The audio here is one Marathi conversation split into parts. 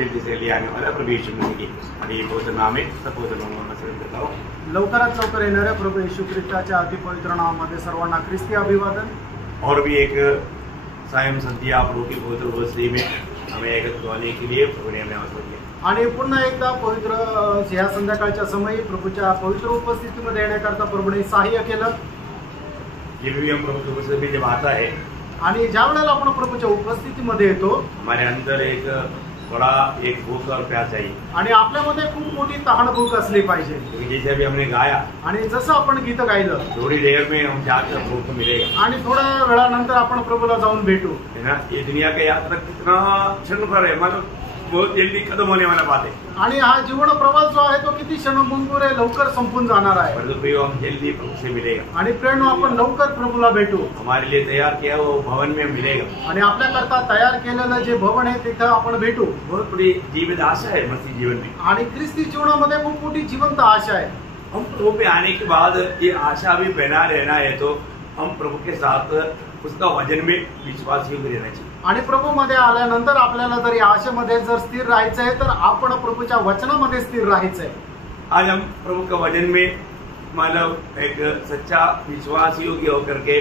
जल्दी से ले आने वाला प्रभु यीशु मसीह की आणि पवित्र नाम में सब पवित्र नाम में करता हूँ। लवकरात लवकर येणाऱ्या प्रभू येशू ख्रिस्ताच्या अतिपवित्र नावामध्ये सर्वांना ख्रिस्ती अभिवादन। और भी एक सायं संध्या प्रभु की पवित्र उपस्थिति में हमें एकत्र होने के लिए प्रभु ने हमें अवसर दिया आणि पुन्हा एकदा पवित्र या संध्याकाळच्या समयी प्रभूच्या पवित्र उपस्थितीमध्ये येण्याकरता प्रभूने सहाय्य केलं। ये भी हम प्रभु की उपस्थिति में जब आता है आणि ज्या वेळेला आपण प्रभूच्या उपस्थितीमध्ये येतो हमारे अंदर एक बड़ा एक भूख और प्यास चाहिए आणि आपल्यामध्ये खूप मोठी तहान-भूक असली पाहिजे। क्योंकि जैसे अभी हमने गाया आणि जसं आपण गीत गायलं थोड़ी देर में हम जाकर प्रभु को मिलेगा आणि थोड्या वेळानंतर आपण प्रभूला जाऊन भेटू है ना। ये दुनिया का यात्रा कितना क्षण भर है, मतलब बहुत जल्दी खत्म होने वाला बात है। आणि हा जीवन प्रवास जो आहे तो किती क्षणभंगुर आहे, लवकर संपून जाणार आहे। परंतु हम जल्दी प्रभु से मिलेगा आणि प्रेरणो आपण लवकर प्रभूला भेटू। हमारे लिए तैयार किया वो भवन में मिलेगा आणि आपल्याकरता तयार केलेलं जे भवन आहे तिथं आपण भेटू। बहुत बड़ी जीवित आशा है मसीह जीवन में आणि ख्रिस्ती जीवनामध्ये खूप मोठी जिवंत आशा आहे। हम प्रभु पे आने के बाद ये आशा भी बना रहना है तो हम प्रभु के साथ उसका वचन में विश्वास योग्य रहना चाहिए। आणि प्रभू मध्ये आल्यानंतर आपल्याला जर या आशेमध्ये जर स्थिर राहायचं आहे तर आपण प्रभूच्या वचनामध्ये स्थिर राहायचं आहे। आज हम प्रभु का वचन में मतलब एक सच्चा विश्वास योग्य होकर के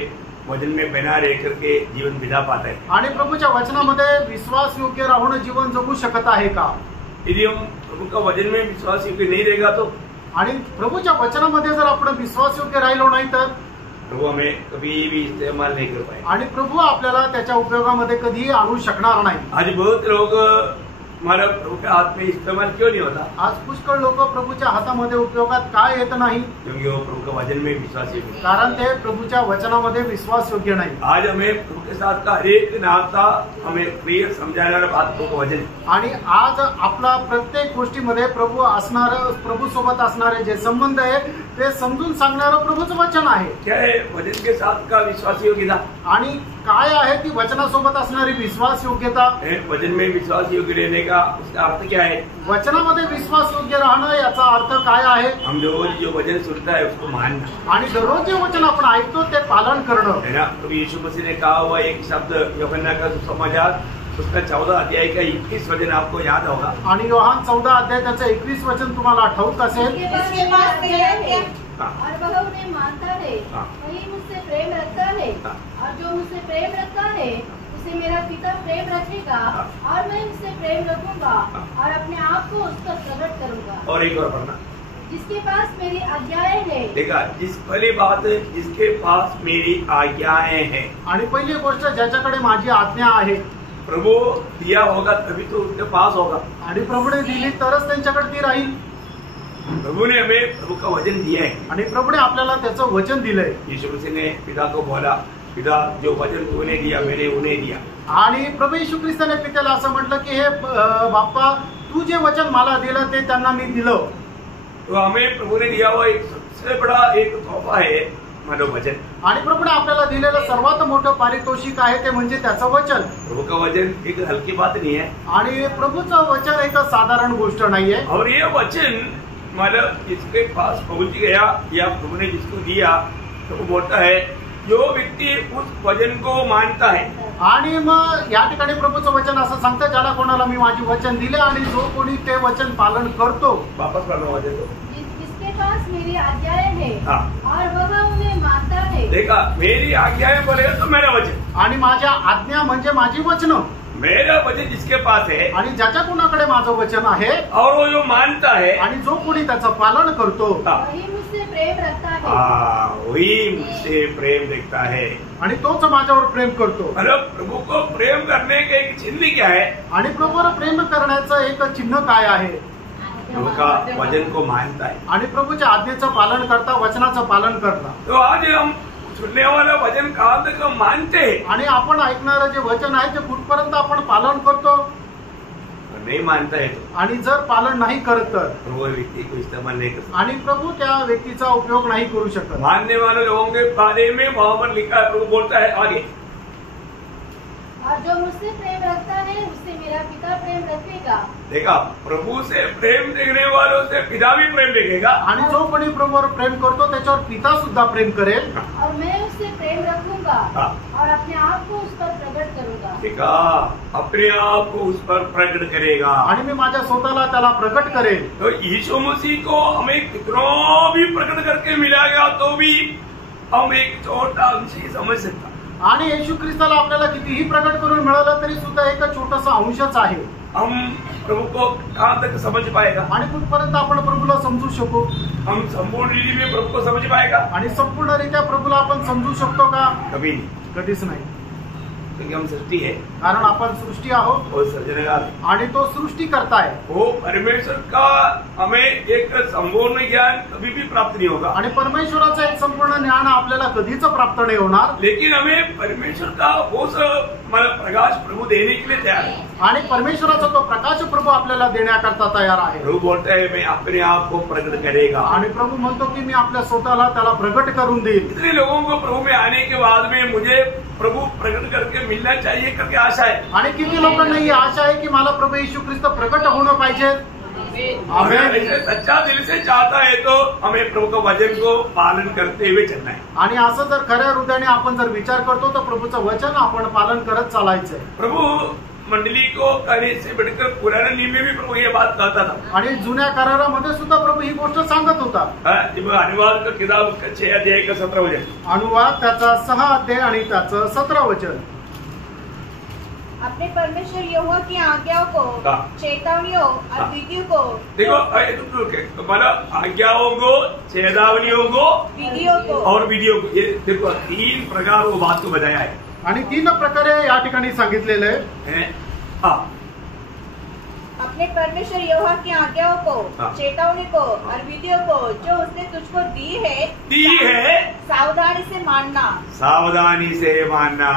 वचन में बना रह करके जीवन बिता पाते हैं। आणि प्रभूच्या वचनामध्ये विश्वास योग्य राहून जीवन जगू शकत आहे का? यदि हम प्रभु का वचन में विश्वास योग्य नहीं रहेगा तो आणि प्रभूच्या वचनामध्ये जर आपण विश्वास योग्य राहिलो नाही तर प्रभु हमें कभी भी इस्तेमाल नहीं कर पाए आणि प्रभू आपल्याला त्याच्या उपयोगामध्ये कधीही आणू शकणार नाही। आज बहुत लोग हमारा प्रभु के हाथ में इस्तेमाल क्यों नहीं होता? आज पुष्कळ लोक प्रभूच्या हातामध्ये उपयोगात काय येत नाही? क्योंकि वो प्रभु का वचन में विश्वास योग्य कारण ते प्रभूच्या वचनामध्ये विश्वास योग्य नाही। आज हमें प्रभु के साथ का हर एक नाता हमें क्लियर समझाने वाला बात प्रभु का वचन। आणि आज आपला प्रत्येक गोष्टीमध्ये प्रभू असणार, प्रभू सोबत असणारे जे संबंध आहे ते समजून सांगणारं प्रभूचं वचन आहे। क्या है वचन के साथ का विश्वास योग्यता? आणि काय आहे ती वचनासोबत असणारी विश्वास योग्यता? वचन में विश्वास योग्य रहने का उसका अर्थ क्या है? वचनामध्ये विश्वास योग्य राहणं याचा अर्थ काय आहे? हम रोज जो वचन सुनता है उसको मानना आणि दररोज जे वचन आपण ऐकतो ते पालन करणं है ना। प्रभु यीशु मसीह ने कहा हुआ एक शब्द यूहन्ना का सुसमाचार उसका 14 अध्याय का 21 वचन आपको याद होगा। आणि योहान 14 अध्याय त्याचं 21 वचन तुम्हाला ठाऊक असेल। और वह उन्हें मानता है, वही मुझसे प्रेम रखता है, और जो मुझसे प्रेम रखता है उसे मेरा पिता प्रेम रखेगा और मैं उससे प्रेम रखूंगा और अपने आप को उस पर प्रकट करूंगा। और एक और पढ़ना, जिसके पास मेरी आज्ञाएं हैं। देखा जिस पहली बात जिसके पास मेरी आज्ञाएं हैं। आणि पहिली गोष्ट ज्याच्याकडे माझी आज्ञा आहे प्रभु दिया होगा तभी तो उसके पास होगा। आणि प्रभूने दिली तरच त्यांच्याकडे ती राहील। प्रभु ने हमें प्रभु का वचन दिया है आणि प्रभूने आपल्याला त्याचं वचन दिलंय। यीशु मसीह ने पिता को बोला, पिता जो वचन तूने दिया मैंने उन्हें दिया। आणि प्रभू येशू ख्रिस्ताने पित्याला असं म्हटलं की हे बाप्पा तू जे वचन मला दिलं ते त्यांना मी दिलं। तो हमें प्रभु ने दिया हुआ एक सबसे बड़ा एक तोहफा है मानव वचन। आणि प्रभूने आपल्याला दिलेलं सर्वात मोठं पारितोषिक आहे ते म्हणजे त्याचं वचन। प्रभु का वचन एक हल्की बात नहीं है आणि प्रभूचं वचन एक साधारण गोष्ट नाहीये। और ये वचन मतलब जिसके पास पहुंच गया या प्रभु ने जिसको दिया तो वो बोलता है जो व्यक्ति उस वचन को मानता है। आणि मग या ठिकाणी प्रभूचं वचन असं सांगतं ज्याला कोणाला मी माझे वचन दिले आणि जो कोणी ते वचन पालन करतो। वापस पढ़ना वचन तो जिसके पास मेरी आज्ञाएं हैं हाँ। और वह उन्हें मानता है। देखा मेरी आज्ञाएं बोलेगा तो मेरा वचन, आणि माझ्या आज्ञा म्हणजे माझी वचन। मेरा वचन जिसके पास है आणि ज्याच्या कोणाकडे माझं वचन आहे और वो जो मानता है आणि जो कोणी त्याचं पालन करतो वही मुझसे प्रेम रखता है। वही मुझसे प्रेम रखता है आणि तोच माझ्यावर प्रेम करतो। मतलब प्रभु को प्रेम करने का एक चिन्ह क्या है? आणि प्रभूवर प्रेम करण्याचं एक चिन्ह काय आहे? प्रभु का वचन को मानता है आणि प्रभूच्या आज्ञेचं पालन करता, वचनाचं पालन करता। तो आज हम सुनने वाला वचन कहाँ तक हम मानते हैं आणि आपण ऐकणारं जे वचन आहे ते कुठपर्यंत आपण पालन करतो? नहीं मानता है तो आणि जर पालन नाही करत तर वो व्यक्ति को इस्तेमाल नहीं कर सकता। आणि प्रभू त्या व्यक्तीचा उपयोग नाही करू शकत। मानने वाले लोगों के बारे में वहां पर लिखा है, प्रभु बोलता है आगे, और जो मुझसे प्रेम रखता है उससे मेरा पिता प्रेम रखेगा देखा, प्रभु से प्रेम देखने वालों से पिता भी प्रेम देखेगा। आणि जो कोणी प्रभूवर प्रेम करतो त्याच्यावर पिता सुद्धा प्रेम करेल। और मैं उससे प्रेम रखूंगा हाँ। और अपने आप को उस पर प्रकट करूंगा। देखा, अपने आप को उस पर प्रकट करेगा। आणि मी माझ्या स्वतःला त्याला प्रकट करेल। तो यीशु मसीह को हमें कितना भी प्रकट करके मिला गया तो भी हम एक छोटा अंश ही समझ सकता। आणि येशू ख्रिस्ताला आपल्याला कितीही प्रकट करून मिळालं तरी सुद्धा एक छोटासा अंशच आहे। हम प्रभु को कहाँ तक समझ पाएगा? आणि कुठपर्यंत आपण प्रभूला समजू शकू? हम संपूर्ण रीति में प्रभु को समझ पाएगा? आणि संपूर्णरित्या प्रभूला आपण समजू शकतो का? कभी नहीं, कधीच नाही, क्योंकि हम सृष्टि है कारण आपण सृष्टी आहोत और सर्जनहार है। आणि तो सृष्टी करता है। वो परमेश्वर का हमें एक संपूर्ण ज्ञान कभी भी प्राप्त नहीं होगा, आणि परमेश्वराचं एक संपूर्ण ज्ञान आपल्याला कधीच प्राप्त नाही होणार। लेकिन हमें परमेश्वर का वो मतलब प्रकाश प्रभु देने के लिए तैयार है। आणि परमेश्वराचा तो प्रकाश प्रभू आपल्याला देण्याकरता तैयार आहे। प्रभु बोलता है मैं अपने आप को प्रकट करेगा। आणि प्रभू म्हणतो की मी आपल्या स्वतःला त्याला प्रकट करून देईल। कितने लोगों को प्रभु में आने के बाद में मुझे प्रभु प्रकट करके मिलना चाहिए करके आशा है। आणि किती लोकांना ही आशा आहे की मला प्रभू येशू ख्रिस्त प्रकट होणं पाहिजे। अगर ऐसे सच्चा दिल से चाहता है तो हमें प्रभु के वचन को पालन करते हुए चलना है। आणि असं जर खऱ्या हृदयाने आपण जर विचार करतो तर प्रभूचं वचन आपण पालन करत चालायचंय। प्रभु मंडली को कहने से बढ़कर पुराने नियम में भी प्रभु ये बात कहता था। आणि जुन्या करारामध्ये सुद्धा प्रभू ही गोष्ट सांगत होता। जब अनुवाद का किताब उसका 6 अध्याय का 17 वचन, अनुवाद त्याचा 6 अध्याय आणि त्याचं 17 वचन। अपने परमेश्वर यहोवा की आज्ञाओं को, चेतावनियों और विधियों को, देखो मतलब आज्ञाओं को, चेतावनियों को, और विधियों को, ये देखो 3 प्रकार वो बात को बताया है। आणि 3 प्रकारे या ठिकाणी सांगितलेले आहे। अपने परमेश्वर यहोवा की आज्ञाओं को, चेतावनी को और विधियों को जो उसने तुझको दी है सावधानी से मानना। सावधानी से मानना।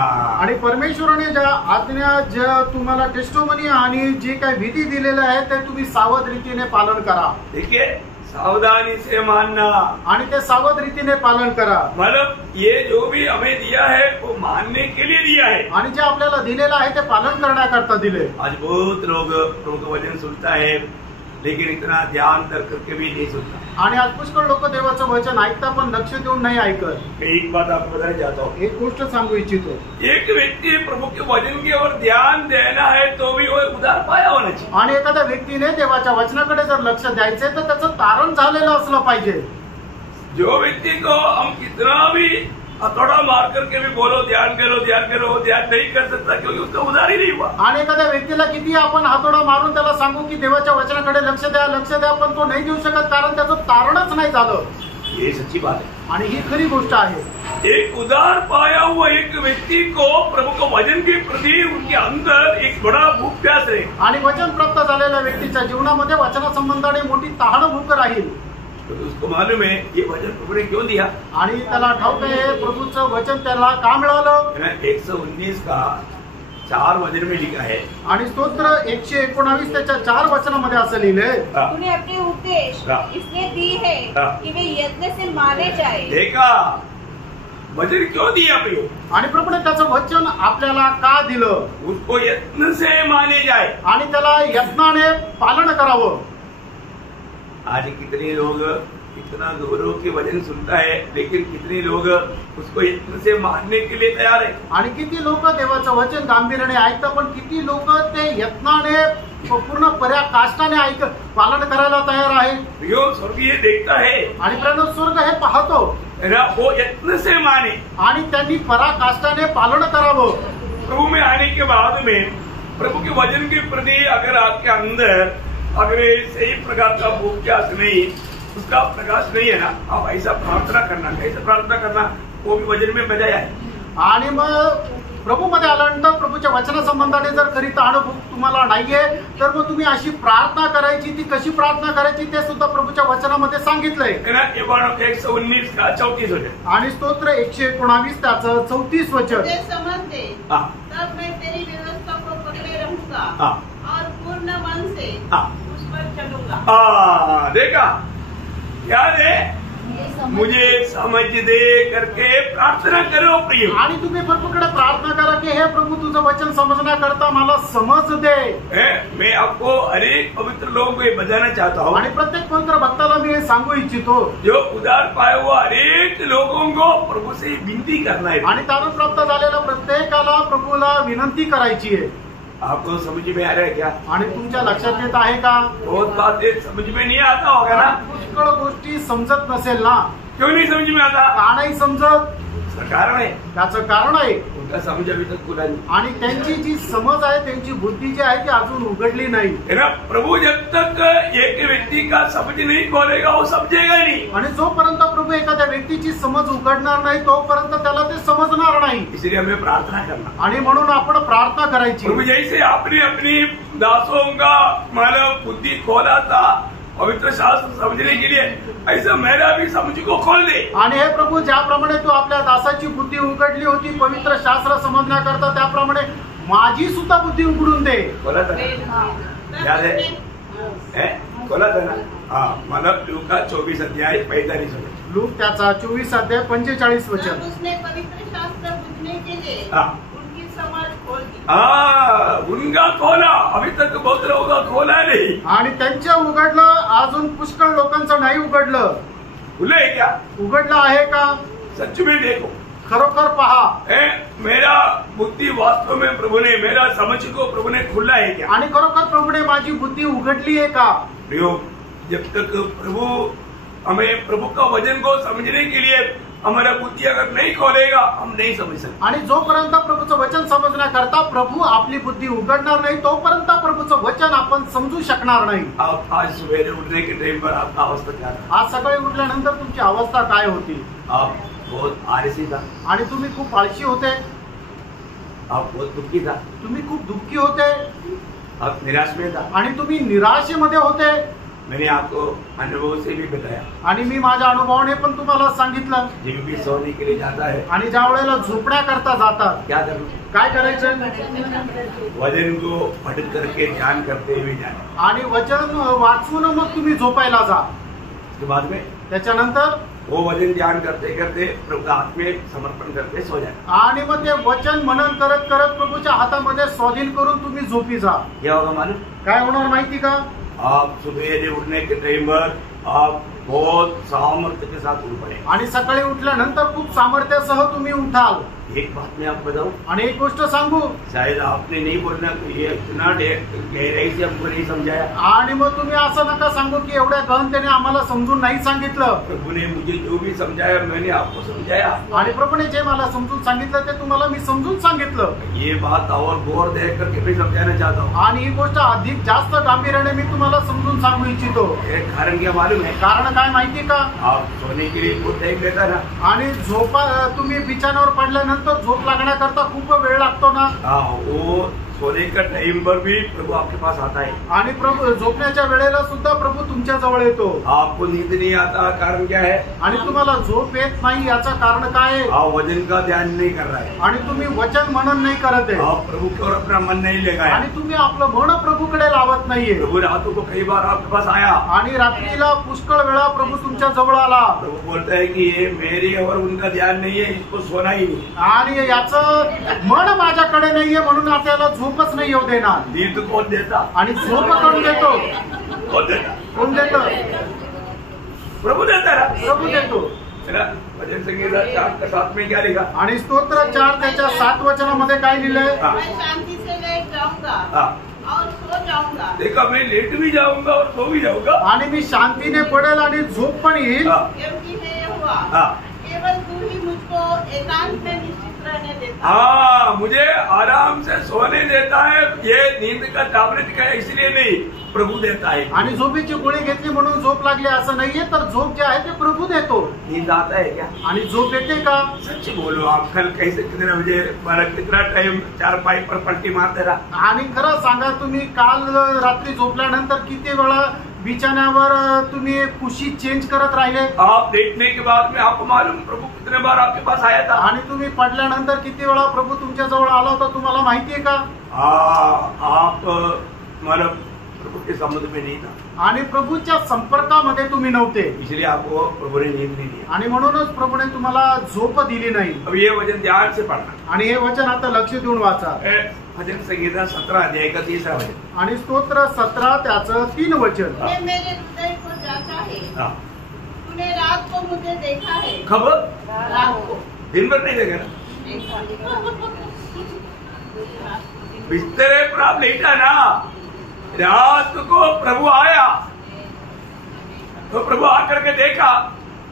आणि परमेश्वराने ज्या आज्ञा ज्या तुम्हाला टेस्टोमनी आणि जे काही विधी दिलेले आहेत ते तुम्ही सावध रीतीने पालन करा। देखिए, सावधानी से मानना आणि ते सावध रीतीने पालन करा। मतलब ये जो भी हमें दिया है वो मानने के लिए दिया है आणि जे आपल्याला दिलेलं आहे ते पालन करण्याकरता दिले। आज बहुत लोग प्रभु का वचन सुनता है लेकिन इतना ध्यान कर करके भी नहीं सुनता। आणि आज पुष्कळ लोक देवाचं वचन ऐकता पण लक्ष देऊन नाही ऐकत। मैं एक बात आपको बताना चाहता हूँ, एक गोष्ट सांगू इच्छितो। एक व्यक्ति प्रभु के वचन की ओर ध्यान देना है तो भी वो उदार पाया होना चाहिए। आणि एखाद्या व्यक्तीने देवाच्या वचनाकडे जर लक्ष द्यायचंय तर त्याचं तारण झालेलं असलं पाहिजे। जो व्यक्ति को हम कितना भी हथौड़ा मार करके भी बोलो ध्यान करो वो ध्यान नहीं कर सकता क्योंकि उसका उधार ही नहीं हुआ। आणि एखाद्या व्यक्तीला किती आपण हातोडा मारून त्याला सांगू की देवाच्या वचनाकडे लक्ष द्या पण तो नाही देऊ शकत कारण त्याचं तारणच नाही झालं। ये सच्ची बात है आणि ही खरी गोष्ट आहे। एक उदार पाया हुआ एक व्यक्ति को प्रभु के वचन के प्रति उनके अंदर एक बड़ा भूख प्यास है। आणि वचन प्राप्त झालेल्या व्यक्तीच्या जीवनामध्ये वचनासंबंधाने मोठी तहान भूक राहील। तो उसको मालूम है ये वचन प्रभु ने क्यों दिया। आणि त्याला ठाऊक आहे प्रभूचं वचन त्याला का मिळालं। 119 का 4 वचन में लिखा है। आणि स्तोत्र 119 त्याच्या 4 वचनामध्ये असं लिहिलंय, तूने अपने उपदेश इसलिए दी है कि वे यत्न से माने जाए। देखा, वचन क्यों दिया प्रभु। आणि प्रभूने त्याचं वचन आपल्याला का दिलं। उसको यत्न से माने जाए आणि त्याला यत्नाने पालन करावं। आज कितने लोग इतना गौरव के वचन सुनता है लेकिन कितने लोग उसको यत्न से मानने के लिए तैयार है। आणि किती लोक देवाचं वचन गांभीर्याने ऐकतात पण किती लोक ते यत्नाने पूर्ण पराकाष्ठाने पालन करायला तयार आहे। स्वर्गीय देखता है आणि प्रणव स्वर्ग हे पाहतो वो यत्न से माने आणि त्यांनी पराकाष्ठाने पालन करावं। प्रभु में आने के बाद में प्रभु के वचन के प्रति अगर आपके अंदर अगर सही प्रकार का भूख प्यास नहीं, उसका प्रकाश नहीं है ना, आप ऐसा प्रार्थना करना, कैसे प्रार्थना करना वो भी वचन में बजाया है। आणि मग प्रभू मध्ये आल्यानंतर प्रभूच्या वचनासंबंधाने जर खरी अनुभव तुम्हाला नाहीये तर मग तुम्ही अशी प्रार्थना करायची। ती कशी प्रार्थना करायची ते सुद्धा प्रभूच्या वचनामध्ये सांगितलंय। 119 का 34 वचन आणि स्तोत्र 119 त्याचं 34 वचन। तब मैं तेरी व्यवस्था को पकड़े रहूंगा और पूर्ण मन से उस पर चलूंगा। देखा, याद है मुझे समझ दे करके प्रार्थना करो प्रिय। आणि तुम्ही प्रभूकडे प्रार्थना करा की हे प्रभू तुझं वचन समजण्याकरता मला समज दे। मैं आपको अनेक पवित्र लोगों को ये बताना चाहता हूँ, आणि प्रत्येक पवित्र भक्ताला मी हे सांगू इच्छितो, जो उद्धार पाए हुए अनेक लोगों को प्रभु से विनती करना है। आणि तारण प्राप्त झालेल्या प्रत्येकाला प्रभूला विनंती करायची आहे। आपको समझ में आ रहा है क्या? आणि तुमच्या लक्षात येत आहे का? बहुत बातें समझ में नहीं आता होगा ना? पुष्कळ गोष्टी समजत नसेल ना? क्यों नहीं समझ में आता? का नाही समजत? उसका कारण है, त्याचं कारण आहे उनका समझ अभी तक खुला नहीं आणि त्यांची जी समज आहे, त्यांची बुद्धी जी आहे ती अजून उघडली नाही। है ना। प्रभु जब तक एक व्यक्ति का समझ नहीं खोलेगा वो समझेगा नहीं। आणि जोपर्यंत प्रभू एखाद्या व्यक्तीची समज उघडणार नाही तोपर्यंत त्याला ते समजणार नाही। इसलिए हमें प्रार्थना करना, आणि म्हणून आपण प्रार्थना करायची। प्रभु जैसे आपने अपनी दासों का मतलब बुद्धि खोला था पवित्र शास्त्र समझने के लिए, ऐसा मेरा भी समझ को खोल दे। आणि हे प्रभू ज्याप्रमाणे तू आपल्या दासाची बुद्धी उघडली होती पवित्र शास्त्र समजण्याकरता, त्याप्रमाणे माझी सुद्धा बुद्धी उघडून दे। बोला था ना? याद है? बोला था ना? हाँ, मतलब लूका 24 अध्याय 45 वचन। लूक त्याचा 24 अध्याय 45 वचन। उसने पवित्र शास्त्र बुझने के लिए उनकी समझ खोल दी। उनका खोला, अभी तक बहुत लोगों का खोला नहीं। आणि त्यांचं उघडलं, अजून पुष्कळ लोकांचं नाही उघडलं। खुले है क्या? उघडलं आहे का? सच में देखो, खरोखर पहा, मेरा बुद्धि वास्तव में प्रभु ने, मेरा समझ को प्रभु ने खुला है क्या? आणि खरोखर प्रभूने माझी बुद्धी उघडली आहे का? प्रियो, जब तक प्रभु हमें प्रभु का वचन को समझने के लिए हमारा बुद्धि अगर नहीं खोलेगा हम नहीं समझ सकते। आणि जोपर्यंत प्रभूचं वचन समजण्याकरता प्रभू आपली बुद्धी उघडणार नाही तोपर्यंत प्रभूचं वचन आपण समजू शकणार नाही। आप आज सवेरे उठने के टाइम पर आपका अवस्था क्या था? आज सकाळी उठल्यानंतर तुमची अवस्था काय होती? आप बहुत आलसी था, आणि तुम्ही खूप आळशी होते, आप बहुत दुखी था, तुम्ही खूप दुःखी होते, आप निराश में था, आणि तुम्ही निराशेमध्ये होते। मैंने आपको अनुभव से भी बताया, आणि मी माझ्या अनुभवाने पण तुम्हाला सांगितलं। जिम भी सोने के लिए जाता है, आणि ज्या वेळेला झोपण्याकरता जातात क्या करूं? काय करायचं? वचन को पढ़ करके ध्यान करते हुए जाना। आणि वचन वाचून मग तुम्ही झोपायला जा। उसके बाद में त्याच्यानंतर वो वचन ध्यान करते करते प्रभु का हाथ में समर्पण करते सो जाए। आणि मग ते वचन मनन करत करत प्रभूच्या हातामध्ये स्वाधीन करून तुम्ही झोपी जा। क्या होगा मालूम? काय होणार माहिती का? आप सुबह उठने के टाइम पर आप बहुत सामर्थ्य के साथ उठ पड़े। आणि सकाळी उठल्यानंतर खूप सामर्थ्यासह तुम्ही उठाल। एक बात मैं आपको बताऊं, आणि एक गोष्ट सांगू, शायद आपने नहीं बोलना, ये इतना गहराई से हमको नहीं समझाया। आणि मग तुम्ही असं नका सांगू की एवढ्या गहनतेने आम्हाला समजून नाही सांगितलं। प्रभु ने मुझे जो भी समझाया मैंने आपको समझाया, आणि प्रभूने जे मला समजून सांगितलं ते तुम्हाला मी समजून सांगितलं। ये बात और गौर दे करके मैं समझाना चाहता हूँ। आणि ही गोष्ट अधिक जास्त गांभीर्याने मी तुम्हाला समजून सांगू इच्छितो। एक कारण क्या मालूम है? कारण काय माहिती का? आप सोने के लिए बहुत टाइम लेता ना, आणि झोपा तुम्ही बिछाण्यावर पडल्यानंतर झोप लागण्याकरता खूप वेळ लागतो ना। वो सोने का टाइम पर भी प्रभु आपके पास आता है। आणि प्रभू झोपण्याच्या वेळेला सुद्धा प्रभू तुमच्या जवळ येतो। आपको नींद नहीं आता, कारण क्या है? आणि तुम्हाला झोप येत नाही याचं कारण काय आहे? आप वचन का ध्यान नहीं कर रहा है, आणि तुम्ही वचन मनन नाही करत आहे, आप प्रभु की ओर अपना मन नहीं लगाया, आणि तुम्ही आपलं मन प्रभूकडे लावत नाहीये। प्रभु रातों को कई बार आपके पास आया, आणि रात्रीला पुष्कळ वेळा प्रभू तुमच्या जवळ आला। प्रभु बोलता है कि ये मेरी और उनका ध्यान नहीं है, इसको सोना ही नहीं। आणि याचं मन माझ्याकडे नाहीये म्हणून आपल्याला झोपच नाही येऊ देणार। नींद कौन देता? आणि झोप करून देतो? कौन देता? कोण देतं? प्रभु देता ना, प्रभू देतो। है ना। भजन संगीता 4 का 7 में क्या लिखा? आणि स्तोत्र 4 त्याच्या 7 वचनामध्ये काय लिहिलंय? हाँ। मैं शांति से लेट जाऊंगा हाँ। और सो जाऊंगा। देखा, मैं लेट भी जाऊंगा और सो भी जाऊंगा। आणि मी शांतीने पडेल आणि झोप पण येईल। हाँ। क्योंकि है यहोवा, हाँ। केवल तू ही मुझको एकांत में निश्चित रहने देता। हाँ, मुझे आराम से सोने देता है। ये नींद का टैबलेट का इसलिए नहीं, प्रभु देता है। आणि झोपेची गोळी घेतली म्हणून झोप लागली असं नाहीये, तर झोप जे आहे ते प्रभू देतो। नींद आता है क्या? आणि झोप येते का? सच बोलो, आप कल कैसे कितने बजे कितना टाइम चारपाई पर पलटी मारते रहा? आणि खरं सांगा, तुम्ही काल रात्री झोपल्यानंतर किती वेळा बिछाण्यावर तुम्ही कुशी चेंज करत राहिले? आप देखने के बाद में आपको मालूम प्रभु कितने बार आपके पास आया था? आणि तुम्ही पडल्यानंतर किती वेळा प्रभू तुमच्या जवळ आला होता तुम्हाला माहितीये का? आप मतलब प्रभु उसके संबंध में नहीं था, आणि प्रभूच्या संपर्कामध्ये तुम्ही नव्हते, इसलिए आपको प्रभु ने नींद नहीं दिया। आणि म्हणूनच प्रभूने तुम्हाला झोप दिली नाही। अब ये वचन ध्यान से पढ़ना। आणि हे वचन आता लक्ष देऊन वाचा। भजन संगीता 17 अध्याय का 3रा वचन आणि स्तोत्र 17 त्याचं 3 वचन। तूने मेरे हृदय को जांचा है, हाँ। तूने रात को मुझे देखा है। कब? रात को दिन भर नहीं देगा ना, बिस्तरे पर आप लेटा ना, रात को प्रभु आया तो प्रभु आकर के देखा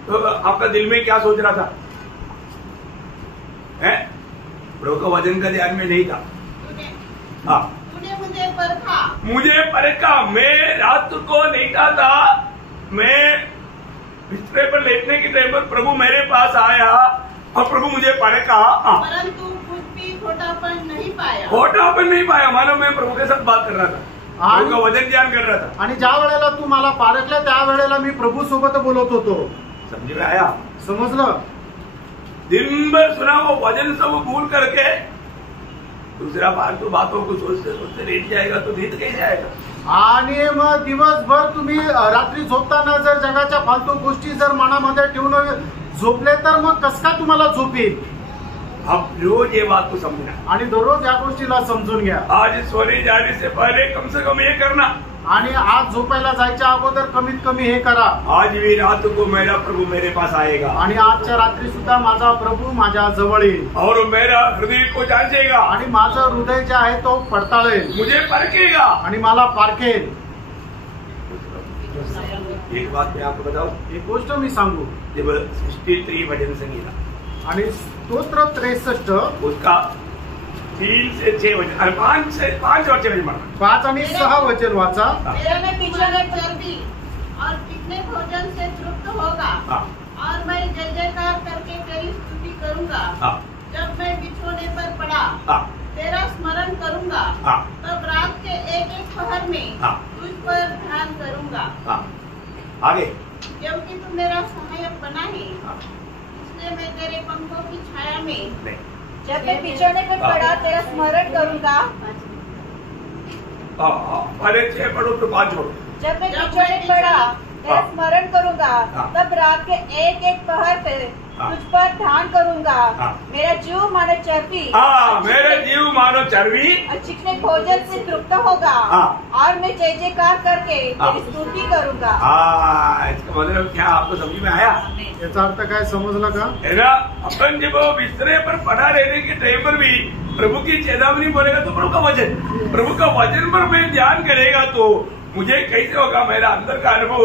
तो आपका दिल में क्या सोच रहा था? है प्रभु का वचन का ध्यान में नहीं था। हाँ, तूने मुझे परखा, मुझे परखा। मैं रात को लेटा था, मैं बिस्तरे पर लेटने के टाइम पर प्रभु मेरे पास आया और प्रभु मुझे परखा। परंतु कुछ भी खोटापन नहीं पाया। खोटापन नहीं पाया, मानो मैं प्रभु के साथ बात कर रहा था, प्रभु का वचन ध्यान कर रहा था। आणि ज्या वेळेला तू मला पारखलं त्या वेळेला मी प्रभू सोबत बोलत होतो। समझ में आया? समजलं? दिन भर सुना वो वचन सब भूल करके दूसरा फालतू बातों को सोचते सोचते लेट जाएगा तो नींद कैसे आएगा? आणि मग दिवसभर तुम्ही रात्री झोपताना जर जगाच्या फालतू गोष्टी जर मनामध्ये ठेवून झोपले तर मग कस का तुम्हाला झोप येईल? आप रोज ये बात को समझना, आणि दररोज या गोष्टीला समजून घ्या। आज सोने जाने से पहले कम से कम ये करना, आणि आज झोपायला जायच्या अगोदर कमीत कमी हे करा, आज भी रात को मेरा प्रभु मेरे पास आएगा आणि आजच्या रात्री सुद्धा माझा प्रभू माझ्या जवळ येईल और मेरा हृदय को जांचेगा आणि माझं हृदय जे आहे तो पडताळेल, मुझे परखेगा। आणि मला पारखेल। एक बात मैं आपको बताऊं, एक गोष्ट मी सांगू, जब 63 भजन संगीता आणि स्तोत्र 63 उसका 3 से 6 वचन और 5 और 6 वचन पढ़ना। 5 आणि 6 वचन वाचा। मेरा में पिछले चर्बी और पिछले भोजन से तृप्त होगा, हाँ। और मैं जय जयकार करके तेरी स्तुति करूंगा। हाँ। जब मैं बिछोने पर पड़ा, हाँ। तेरा स्मरण करूंगा, हाँ। तब रात के एक एक पहर में हाँ। तुझ पर ध्यान करूंगा। हाँ, आगे। क्योंकि तू मेरा सहायक बना है, हाँ। इसलिए मैं तेरे पंखों की छाया में नहीं। जब मैं बिछोने पर पड़ा तेरा स्मरण करूंगा। पहले 6 पढ़ो तो 5 छोड़ो। जब मैं बिछोने पर पड़ा तेरा स्मरण करूंगा, हाँ। तब रात के एक एक पहर पे हाँ। तुझ पर ध्यान करूंगा। हाँ। मेरा जीव मानो चर्बी हाँ, मेरे जीव मानो चर्बी और चिकने भोजन से तृप्त होगा, हाँ। और मैं जय जयकार करके हाँ। तेरी स्तुति करूंगा। हाँ, इसका मतलब क्या आपको समझ में आया? याचा अर्थ काय समजलं का? है ना? अपन जब बिस्तरे पर पड़ा रहने के टाइम पर भी प्रभु की चेतावनी बोलेगा तो प्रभु का वचन पर मैं ध्यान करेगा तो मुझे कैसे होगा? मेरा अंदर का अनुभव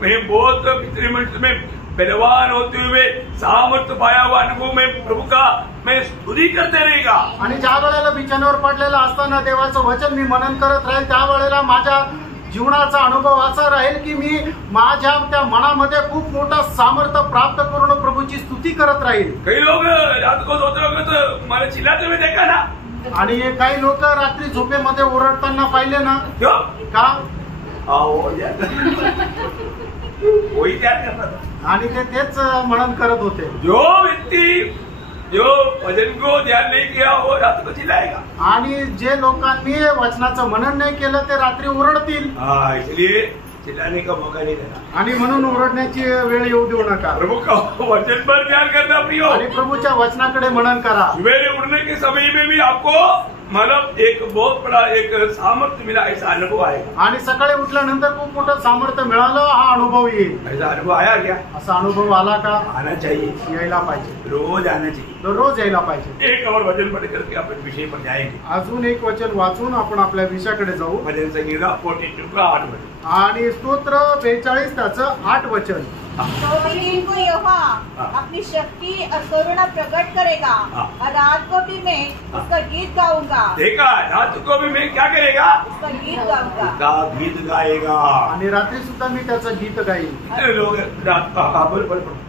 मैं बहुत पिछले मिनट में बलवान होते हुए सामर्थ्य पाया हुआ अनुभव में प्रभु का मैं स्तुति करते रहेगा। आणि ज्या वेळेला बिछाण्यावर पडलेला असताना देवाचं वचन मी मनन करत राहील त्यावेळेला माझ्या जीवनाचा अनुभव असा राहील की मी माझ्या त्या मनामध्ये खूप मोठं सामर्थ्य प्राप्त करून प्रभूची स्तुती करत राहील। कई लोग रात को सोते होंगे तो मला चिल्लाते हुए देखा ना, आणि काही लोक रात्री झोपेमध्ये ओरडताना पाहिले ना, क्यों? का? वही ध्यान करता था। आणि ते तेच मनन करत होते। जो व्यक्ती जो वचन को ध्यान नहीं किया वो रात को चिल्लाएगा। आणि जे लोकांनी वचनाचं मनन नाही केलं ते रात्री ओरडतील। हाँ, इसलिए चिल्लाने का मौका नहीं देना आणि म्हणून ओरडण्याची वेळ येऊ देऊ नका। प्रभु का वचन पर ध्यान करना प्रियो, आणि प्रभूच्या वचनाकडे मनन करा। सवेरे उठने के समय में भी आपको मतलब एक बहुत बड़ा एक सामर्थ्य मिला, ऐसा अनुभव आएगा। आणि सकाळी उठल्यानंतर खूप मोठं सामर्थ्य मिळालं हा अनुभव येईल। ऐसा अनुभव आया क्या? असा अनुभव आला का? आना चाहिए, यायला पाहिजे, रोज आना चाहिए। दररोज यायला पाहिजे। एक और वचन पढ़ करके अपन विषय पर जाएंगे। अजून एक वचन वाचून आपण आपल्या विषयाकडे जाऊ। भजन संगीता 42 का 8 वचन। आणि स्तोत्र 42 त्याचं 8 वचन। तो भी दिन को यहोवा अपनी शक्ति और करुणा प्रकट करेगा, और रात को भी मैं उसका गीत गाऊंगा। देखा, रात को भी मैं क्या करेगा? उसका गीत गाऊंगा। का गीत गाएगा। आणि रात्री सुद्धा मी त्याचं गीत गाईन। कितने लोग रात का बोल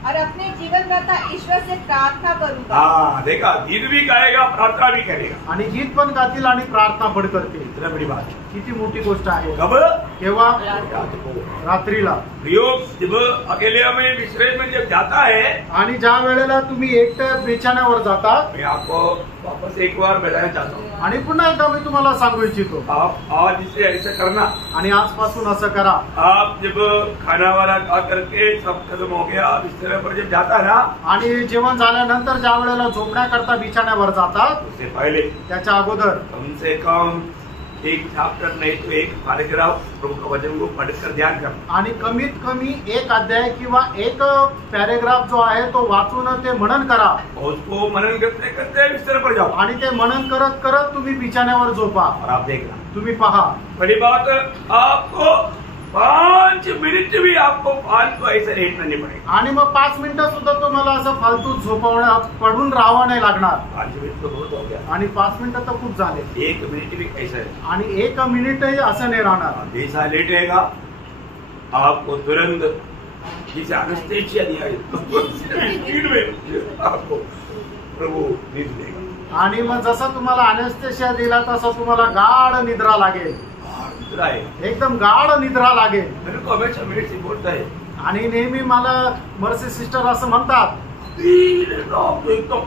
और अपने जीवन दाता ईश्वर से प्रार्थना करूंगा। हाँ, देखा, गीत भी गाएगा, प्रार्थना भी करेगा। आणि गीत पण गातील आणि प्रार्थना पण करतील। इतना बड़ी बात है। किती मोठी गोष्ट आहे। कब? केव्हा? रात को, रात्रीला। प्रियो, जब अकेले पहले हमें विश्राम में जब जाता है, आणि ज्या वेळेला तुम्ही एकट्या बिछाण्यावर जाता, मैं आपको वापस एक बार बताना चाहता हूँ, आणि पुन्हा एकदा मी तुम्हाला सांगू इच्छितो, आप आज इसे ऐसा करना। आणि आजपासून असं करा। आप जब खाना वाला खा करके सब खत्म हो गया, बिस्तर पर जब जाता ना, आणि जेवण झाल्यानंतर ज्या वेळेला झोपण्याकरता बिछाण्यावर जातात, उससे पहले त्याच्या अगोदर कम से कम एक चैप्टर नहीं तो एक पैराग्राफ प्रभु का वचन को पढ़कर ध्यान करना। आणि कमीत कमी एक अध्याय किंवा एक पॅरेग्राफ जो आहे तो वाचून ते मनन करा, और उसको मनन करते करते बिस्तर पर जाओ, आणि ते मनन करत करत तुम्ही बिछाण्यावर झोपा। और आप देखना, तुम्ही पहा, बड़ी बात, आपको 5 मिनट भी आपको फालतू ऐसे लेटना नहीं पड़ेगा। आणि मग 5 मिनिटं सुद्धा तुम्हाला असं फालतू झोपवण्या पडून राहावं नाही लागणार। 5 मिनट तो बहुत हो गया, आणि 5 मिनिटं तर खूप झाले, 1 मिनट भी कैसा है, आणि 1 मिनिटही असं नाही राहणार। जैसा लेटेगा आपको तुरंत जिसे एनेस्थीसिया दिया है, नींद में आपको प्रभु नींद देगा। आणि मग जसं तुम्हाला अनेस्थेशिया दिला तसं तुम्हाला गाढ निद्रा लागेल, निद्रा है। एकदम गाढ निद्रा लागेल। मेरे को हमेशा मेरे से बोलता है, आणि नेहमी मला मर्सी सिस्टर असं म्हणतात, तो एकदम,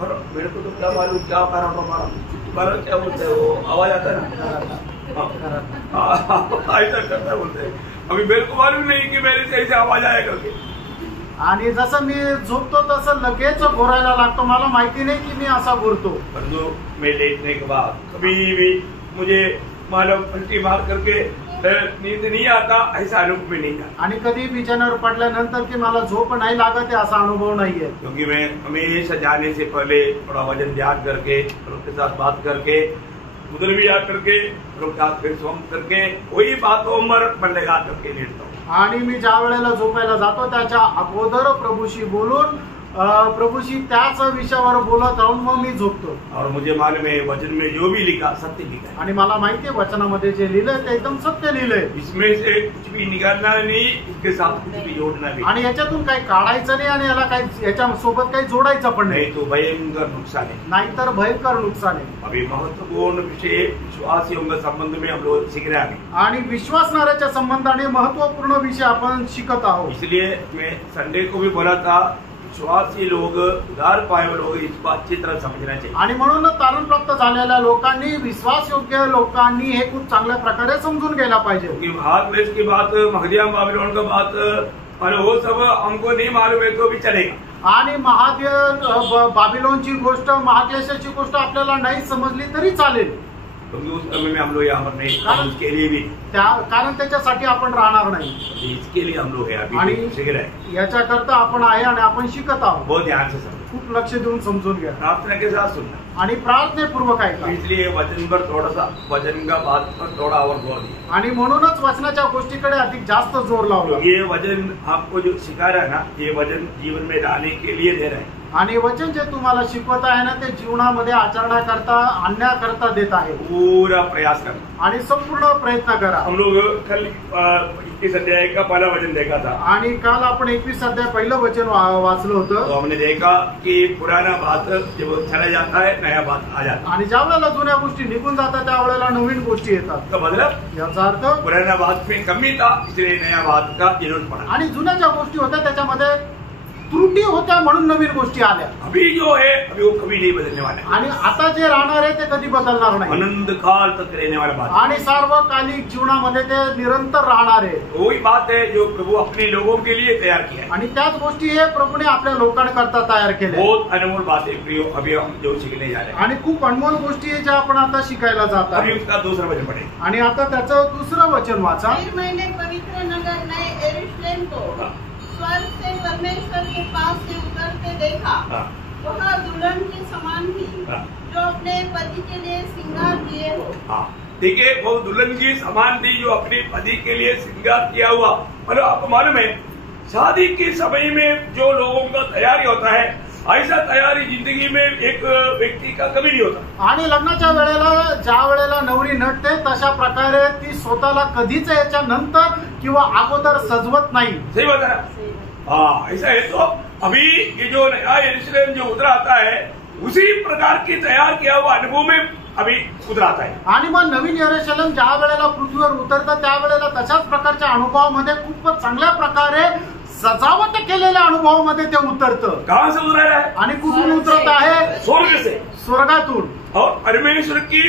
और मेरे को तो क्या मालूम क्या कर रहा हमारा, तुम्हारा क्या बोलते है वो आवाज आता है ना, ऐसा करता बोलते है। अभी मेरे को मालूम नहीं कि मेरे से ऐसे आवाज आया करके। आणि जसं मी झोपतो तसं लगेच घोरायला लागतो, मला माहिती नाही की मी असा घोरतो। परंतु मैं लेटने के बाद कभी भी मुझे मालूम पलटी मार करके नींद नहीं आता, ऐसा अनुभव में नहीं आता। आणि कधी बिछाण्यावर पडल्यानंतर की मला झोप नाही लागत आहे असा अनुभव नाहीये, क्योंकि मैं हमेशा जाने से पहले थोड़ा वजन ध्यान करके, उनके साथ बात करके, उधर भी जा करके, उनके साथ फिर सोम करके, वही बातों पर मन लगा करके लेटता हूँ। आणि मी ज्या वेळेला झोपायला जातो त्याच्या अगोदर प्रभूशी बोलून प्रभूशी त्याच विषयावर बोलत राहून मग मी झोपतो। और मुझे मालूम है वचन में जो भी लिखा सत्य लिखा है, आणि मला माहिती आहे वचनामध्ये जे लिहिलंय ते एकदम सत्य लिहिलंय, इसमें से कुछ भी निकालना नहीं, इसके साथ कुछ भी जोड़ना भी आणि याच्यातून काही काढायचं नाही आणि याला काही याच्या सोबत काही जोडायचं पण नहीं, नाही, तो भयंकर नुकसान है। नाहीतर भयंकर नुकसान आहे। अभी महत्वपूर्ण विषय विश्वासियों के संबंध में हम लोग सीख रहे हैं, आणि विश्वासणाऱ्याच्या संबंधाने महत्वपूर्ण विषय आपण शिकत आहोत। इसलिए मैं संडे को भी बोला था, विश्वासी लोग, उधार पाए हुए लोग इस बात अच्छी तरह समझना चाहिए। आणि म्हणून तारण प्राप्त झालेल्या लोकांनी, विश्वासयोग्य लोकांनी हे खूप चांगल्या प्रकारे समजून घ्यायला पाहिजे, क्योंकि महाक्लेश की बात, महदिया बाबिलोन का बात, और वो सब हमको नहीं मालूम है तो भी चलेगा। आणि बाबिलोनची गोष्ट, महाक्लेशाची गोष्ट आपल्याला नाही समजली तरी चालेल, क्योंकि उस समय में हम लोग यहाँ पर नहीं, हम उसके लिए भी, कारण त्याच्यासाठी आपण राहणार नाही, इसके लिए हम लोग है, अभी आणि सीख रहे हैं। याच्याकरता आपण आहे आणि आपण शिकत आहोत। बहुत ध्यान से समझो, खूप लक्ष देऊन समजून घ्या प्रार्थना के साथ सुनना, आणि प्रार्थनेपूर्वक ऐका। इसलिए वचन पर थोड़ा सा, वचन का बात पर थोड़ा और जोर दिया, आणि म्हणूनच वचनाच्या गोष्टीकडे अधिक जास्त जोर लावला। ये वचन आपको जो सिखा रहा है ना, ये वचन जीवन में लाने के लिए दे रहा है। आणि वचन जे तुम्हाला शिकवत आहे ना ते जीवनामध्ये आचरणाकरता आणण्याकरता देत आहे, पूरा प्रयास करना। आणि संपूर्ण प्रयत्न करा। हम लोग कल 21 अध्याय का पहला वचन देखा था, आणि काल आपण 21 अध्याय पहिलं वचन वाचलं तो होतं, हमने देखा कि पुराना बात जब चला जाता है, नया बात आ जाता है। आणि ज्या वेळेला जुन्या गोष्टी निघून जातात त्यावेळेला नवीन गोष्टी येतात। तो मतलब याचा अर्थ, पुराना बात में कमी था, इसलिए नया बात का जरूरत पड़ा। आणि जुन्या ज्या गोष्टी होत्या त्याच्यामध्ये त्रुटी होत्या म्हणून नवीन गोष्टी आल्या, अभी जो है अभी वो कभी नहीं बदलने वाला है, आणि आता जे राहणार आहे ते कधी बदलणार नाही, अनंत काल तक रहने वाला बात। आणि सार्वकालिक जीवनामध्ये ते निरंतर राहणार आहे। वही बात है जो प्रभु अपने लोगों के लिए तैयार किया है। आणि त्याच गोष्टी हे प्रभूने आपल्या लोकांकरता तयार केल्या, बहुत अनमोल बातें प्रियो, अभी हम जो सीखने जा रहे हैं, आणि खूप अनमोल गोष्टी आहे ज्या आपण आता शिकायला जात अभी आहे। उसका दूसरा वचन पढ़े। आणि आता त्याचं दुसरं वचन वाचा। फिर मैंने पवित्र नगर नए यरूशलेम को स्वर्ग से परमेश्वर के पास से उतरते देखा, वह दुल्हन के समान थी जो अपने पति के लिए श्रृंगार किए हो। देखिए, वो दुल्हन की समान थी जो अपने पति के लिए श्रृंगार किया हुआ। मतलब आपको मालूम है, शादी के समय में जो लोगों का तैयारी होता है, ऐसा तयारी जिंदगी में एक व्यक्ती का कमी नहीं होता। आणि लग्नाच्या वेळेला ज्या वेळेला नवरी नटते तशा प्रकारे ती स्वतःला कधीच याच्या नंतर किंवा अगोदर सजवत नाही। सही बात है ना? हाँ, ऐसा है। तो अभी ये जो नया यरूशलेम जो उतर आता है, उसी प्रकार की तैयार किया हुआ अनुभव में अभी उतर आता है। आणि मग नवीन यरूशलेम ज्या वेळेला पृथ्वीवर उतरतं त्यावेळेला तशाच प्रकारच्या अनुभवामध्ये खूपच चांगल्या प्रकारे सजावट केलेल्या अनुभवामध्ये ते उतरतं. कहां से उतर रहा है? आणि कुठून उतरत आहे? स्वर्ग से स्वर्गातून और परमेश्वर की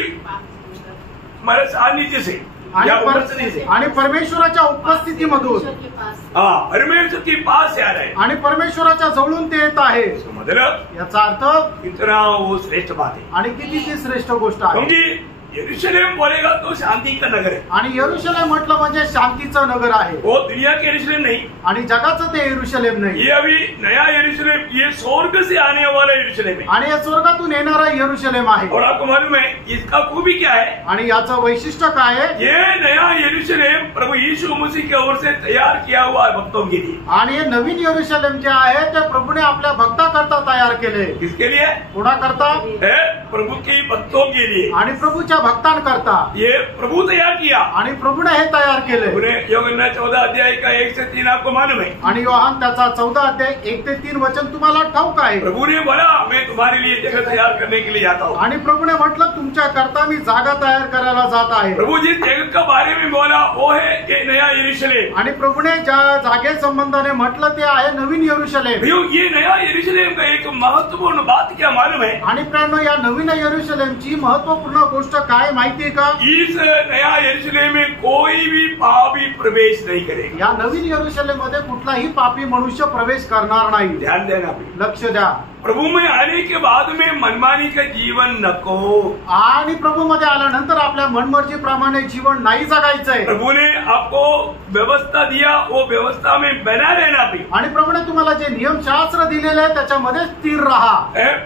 हमारे सानिध्य से या उपस्थिति से. आणि परमेश्वराच्या उपस्थितीमधून. ईश्वर के पास हाँ, परमेश्वर की पास से आ रहे हैं. आणि परमेश्वराच्या जवळून ते येत आहे. इसका मतलब याचा अर्थ इतना वो श्रेष्ठ बात है. आणि किती ती श्रेष्ठ गोष्ट आहे. क्योंकि यरूशलेम बोलेगा तो शांति का नगर है. आणि यरुशलेम म्हटलं म्हणजे शांतीचं नगर आहे. वो दुनिया के यरूशलेम नहीं, आणि जगाचं ते यरुशलेम नाही. ये अभी नया यरूशलेम, ये स्वर्ग से आने वाला यरूशलेम है. आणि या स्वर्गातून येणारा यरुशलेम आहे. और आपको मालूम है इसका खूबी क्या है? आणि याचं वैशिष्ट्य काय आहे? ये नया यरूशलेम प्रभु यीशु मसीह की ओर से तैयार किया हुआ है भक्तों के लिए. आणि हे नवीन यरुशलेम जे आहे ते प्रभूने आपल्या भक्ताकरता तयार केले. किसके लिए? कोणाकरता? है प्रभु के भक्तों के लिए. आणि प्रभूच्या भक्तांकरता. ये प्रभु तैयार किया. आणि प्रभूने हे तयार केले. उन्हें यूहन्ना 14 अध्याय का 1 से 3 आपको मालूम है. आणि योहान त्याचा 14 अध्याय 1 ते 3 वचन तुम्हाला ठाऊक आहे. प्रभु ने बोला मैं तुम्हारे लिए जगह तैयार करने के लिए जाता हूँ. आणि प्रभूने म्हटलं तुमच्या करता मी जागा तयार करायला जात आहे. प्रभु जिस जगह के बारे में बोला वो है ये नया यरूशलेम. आणि प्रभूने ज्या जागे संबंधाने म्हटलं ते आहे नवीन यरुशलेम. ये नया यरूशलेम का एक महत्वपूर्ण बात क्या मालूम है? आणि प्रियांनो या नवीन यरुशलेमची महत्वपूर्ण गोष्ट काय माहितीये का? इस नया यरूशलेम में कोई भी पापी प्रवेश नहीं करेगा. या नवीन यरुशलेम मध्ये कुठलाही पापी मनुष्य प्रवेश करणार नाही. ध्यान देना प्रिय. लक्ष द्या. प्रभु में आने के बाद में मनमानी का जीवन नको. आणि प्रभू मध्ये आल्यानंतर आपल्या मनमर्जीप्रमाणे जीवन नाही जगायचंय. प्रभु ने आपको व्यवस्था दिया, वो व्यवस्था में बना रहना प्रिय. आणि प्रभूने तुम्हाला जे नियमशास्त्र दिलेले आहे त्याच्यामध्ये स्थिर राहा.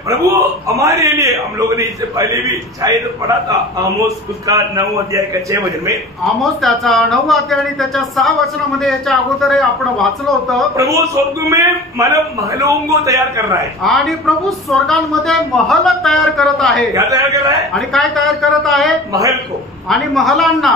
प्रभु हमारे लिए, हम लोगों ने इससे पहले भी शायद पढ़ा था आमोस उसका 9 अध्याय का 6 वचन में. आमोस त्याचा 9 अध्याय आणि त्याच्या 6 वचनामध्ये याच्या अगोदर आपण वाचलं होतं. प्रभु स्वर्ग में मतलब महलों को तैयार कर रहा है. आणि प्रभू स्वर्गांमध्ये महल तयार करत आहे. क्या तैयार कर रहा है? आणि काय तयार करत आहे? महल को. आणि महलांना.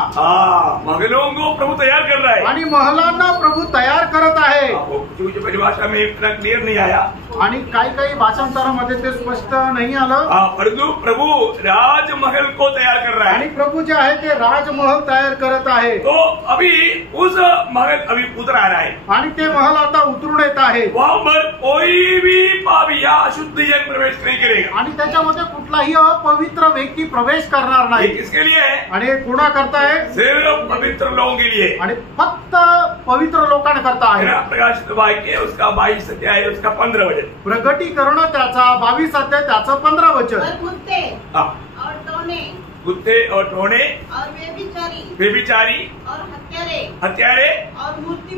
महलों को प्रभु तैयार कर रहा है. आणि महलांना प्रभू तयार करत आहे. आपको कुछ परिभाषा में इतना क्लियर नहीं आया. आणि काही काही भाषांतरामध्ये ते स्पष्ट नाही आलं. परंतु प्रभु राजमहल को तैयार कर रहा आणि है. प्रभू जे आहे ते राजमहल तयार करत आहे. तो अभी उस महल अभी उतर आ रहा है. आणि ते महल आता उतरून येत आहे. वहां पर कोई भी पापी या अशुद्ध जन प्रवेश नहीं करेगा. आणि त्याच्यामध्ये कुठलाही अपवित्र व्यक्ती प्रवेश करणार ये नाही. किसके लिए है? आणि हे कोणा करताय? सिर्फ पवित्र लोगों के लिए. आणि फक्त पवित्र लोकांकरता है ना? आहे. प्रकाशित वाक्य उसका 22 अध्याय उसका 15 वचन. प्रगटीकरण त्याचा 22 अध्याय त्याचं 15 वचन. और कुत्ते हाँ. और टोने कुत्ते और टोने, और व्यभिचारी और हत्यारे और मूर्ति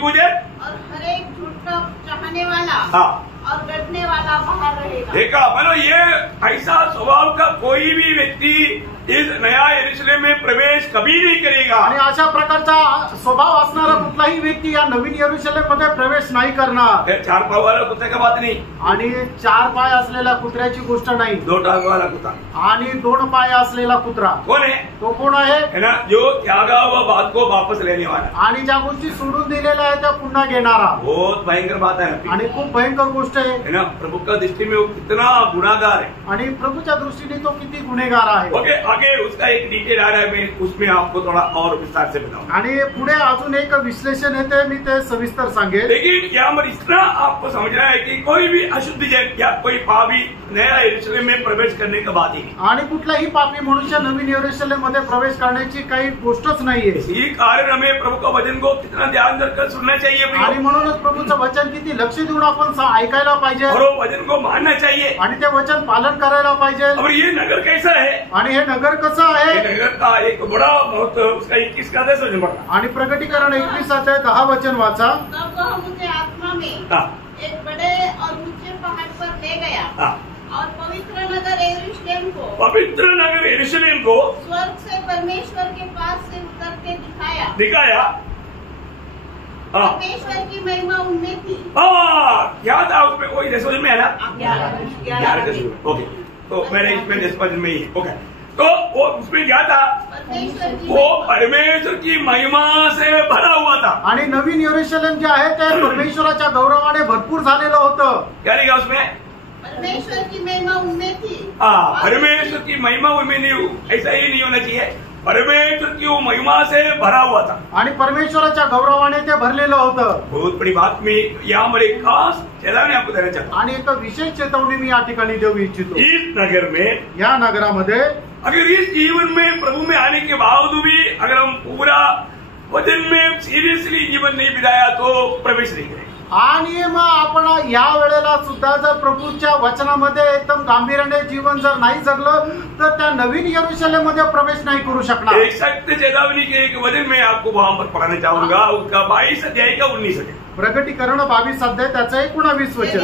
पूजक और हर एक झूठ का चाहने वाला हाँ. और डरने वाला बाहर रहेगा. देखा मतलब ये ऐसा स्वभाव का कोई भी व्यक्ति इस नया यरूशलेम में प्रवेश कभी नहीं करेगा. आणि अशा प्रकारचा स्वभाव असणारा कुठलाही व्यक्ती या नवीन यरुशलेम मध्ये प्रवेश नाही करणार. 4 पाव वाला कुत्ते का बात नहीं. आणि 4 पाय असलेल्या कुत्र्याची गोष्ट नाही. 2 टांग वाला कुत्ता. आणि 2 पाय असलेला कुत्रा कौन है? तो कोण आहे? है ना? जो त्यागा हुआ बात को वापस लेने वाला. आणि ज्या गोष्टी सोडून दिलेल्या आहेत त्या पुन्हा घेणारा. बहुत भयंकर बात है. आणि खूप भयंकर गोष्ट आहे. है ना? प्रभु का दृष्टि में वो कितना गुनाहगार है. आणि प्रभूच्या दृष्टीने तो किती गुन्हेगार आहे. ओके, आगे उसका एक डिटेल आ रहा है. मैं उसमें आपको थोड़ा और विस्तार से बताऊंगा. आणि पुढे अजून एक विश्लेषण येते, मी ते सविस्तर सांगेन. लेकिन यहाँ पर इतना आपको समझना है कि कोई भी अशुद्ध जन या कोई पापी नया यरूशलेम में प्रवेश करने का बात ही नहीं. आणि कुठलाही पापी मनुष्य नवीन यरुशलेम मध्ये प्रवेश करण्याची काही गोष्टच नाहीये. इसी कारण हमें प्रभु का वचन को कितना ध्यान देकर सुनना चाहिए आणि म्हणूनच प्रभूचं वचन किती लक्ष देऊन आपण ऐकायला पाहिजे. और वो वचन को मानना चाहिए. आणि ते वचन पालन करायला पाहिजे. और ये नगर कैसा है? आणि हे नगर कसं ये आहे? नगर का एक बड़ा महत्व उसका 21 का 10 वचन पढ़ा. आणि प्रकटीकरण 21 अध्याय 10 वचन वाचा. तब वह मुझे आत्मा में हाँ. एक बड़े और ऊंचे पहाड़ पर ले गया हाँ. और पवित्र नगर यरूशलेम को पवित्र नगर यरूशलेम को स्वर्ग से परमेश्वर के पास से उतरते दिखाया. हाँ. परमेश्वर की महिमा उनमें थी. क्या था उसमें? कोई 10 वचन में है ना? 11 11 ओके. तो मैंने इसमें 10 वचन में ही. ओके. तो वो उसमें क्या था? परमेश्वर की वो परमेश्वर की महिमा से भरा हुआ था. आणि नवीन यरुशलेम जे आहे ते परमेश्वराच्या गौरवाने भरपूर झालेलं होतं. क्या लिखा उसमें? परमेश्वर की महिमा उनमें थी. परमेश्वर की महिमा उनमें नहीं. ऐसा ही नहीं होना चाहिए. परमेश्वर की वो महिमा से भरा हुआ था। आणि परमेश्वराच्या गौरवाने ते भरलेलं होतं। बहुत बड़ी बात मैं यहाँ पर एक खास चेतावनी आपको देना चाहता हूँ। आणि एक विशेष चेतावणी मी या ठिकाणी देऊ इच्छितो। इस नगर में, या नगरामध्ये अगर इस जीवन में प्रभु में आने के बावजूद भी अगर हम पूरा वचन में सीरियसली जीवन नहीं बिताया तो प्रवेश नहीं करेंगे। आणि मग आपण या वेळेला सुद्धा जर प्रभूच्या वचनामध्ये एकदम गांभीर्याने जीवन जर नाही जगलं तर त्या नवीन यरूशलेम मध्ये प्रवेश नाही करू शकणार। एक सत्य चेतावनी के एक वचन में आपको वहां पर पढ़ाना चाहूंगा, उसका 22 अध्याय का 19 अध्याय। प्रकटीकरण 22 अध्याय त्याचं 19 वचन।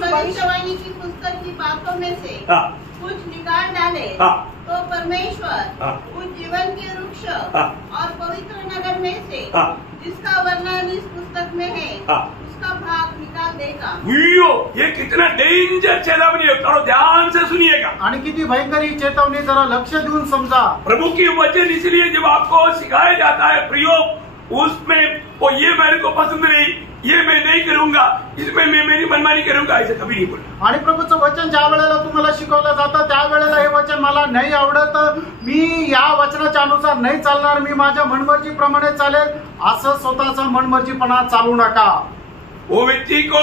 भविष्यवाणी की पुस्तक की बातों में से कुछ निकाल डाले तो परमेश्वर उस जीवन के वृक्ष और पवित्र नगर में से जिसका वर्णन इस पुस्तक में है उसका भाग निकाल देगा। ये कितना डेंजर चेतावनी है, थोड़ा ध्यान से सुनिएगा। आणि किती भयंकर ही चेतावणी, जरा लक्ष देऊन समजा। प्रभु की वचन इसलिए जब आपको सिखाया जाता है प्रयोग, उसमें वो ये मेरे को पसंद नहीं, ये मैं नहीं करूंगा, इसमें मैं मेरी मनमानी करूंगा, ऐसे कभी नहीं बोलना। आणि प्रभूचं वचन ज्या वेळेला तुम्हाला शिकवलं जातं त्यावेळेला हे वचन मला नाही आवडत, मी या वचनाच्या अनुसार नाही चालणार, मी माझ्या मनमर्जीप्रमाणे चालेल, असं स्वतःचा मनमर्जीपणा चालू नका। वो व्यक्ति को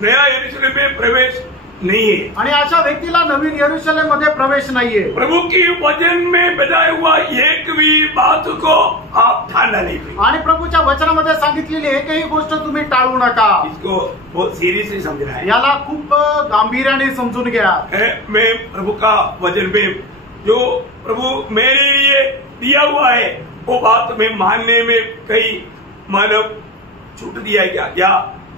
नया यरूशलेम में प्रवेश नहीं है, आणि अशा व्यक्तीला नवीन यरूशलेम मध्ये प्रवेश नाहीये। प्रभु की वचन में बताया हुआ एक भी बात को आप ठाना नहीं। आणि प्रभूच्या वचनामध्ये सांगितलेली एकही गोष्ट तुम्ही टाळू नका। इसको बहुत सीरियसली समझना है, याला खूप गांभीर्याने समजून घ्या। मैं प्रभु का वचन में जो प्रभु मेरे लिए दिया हुआ है वो बात में मानने में कहीं मतलब छूट दिया है क्या, या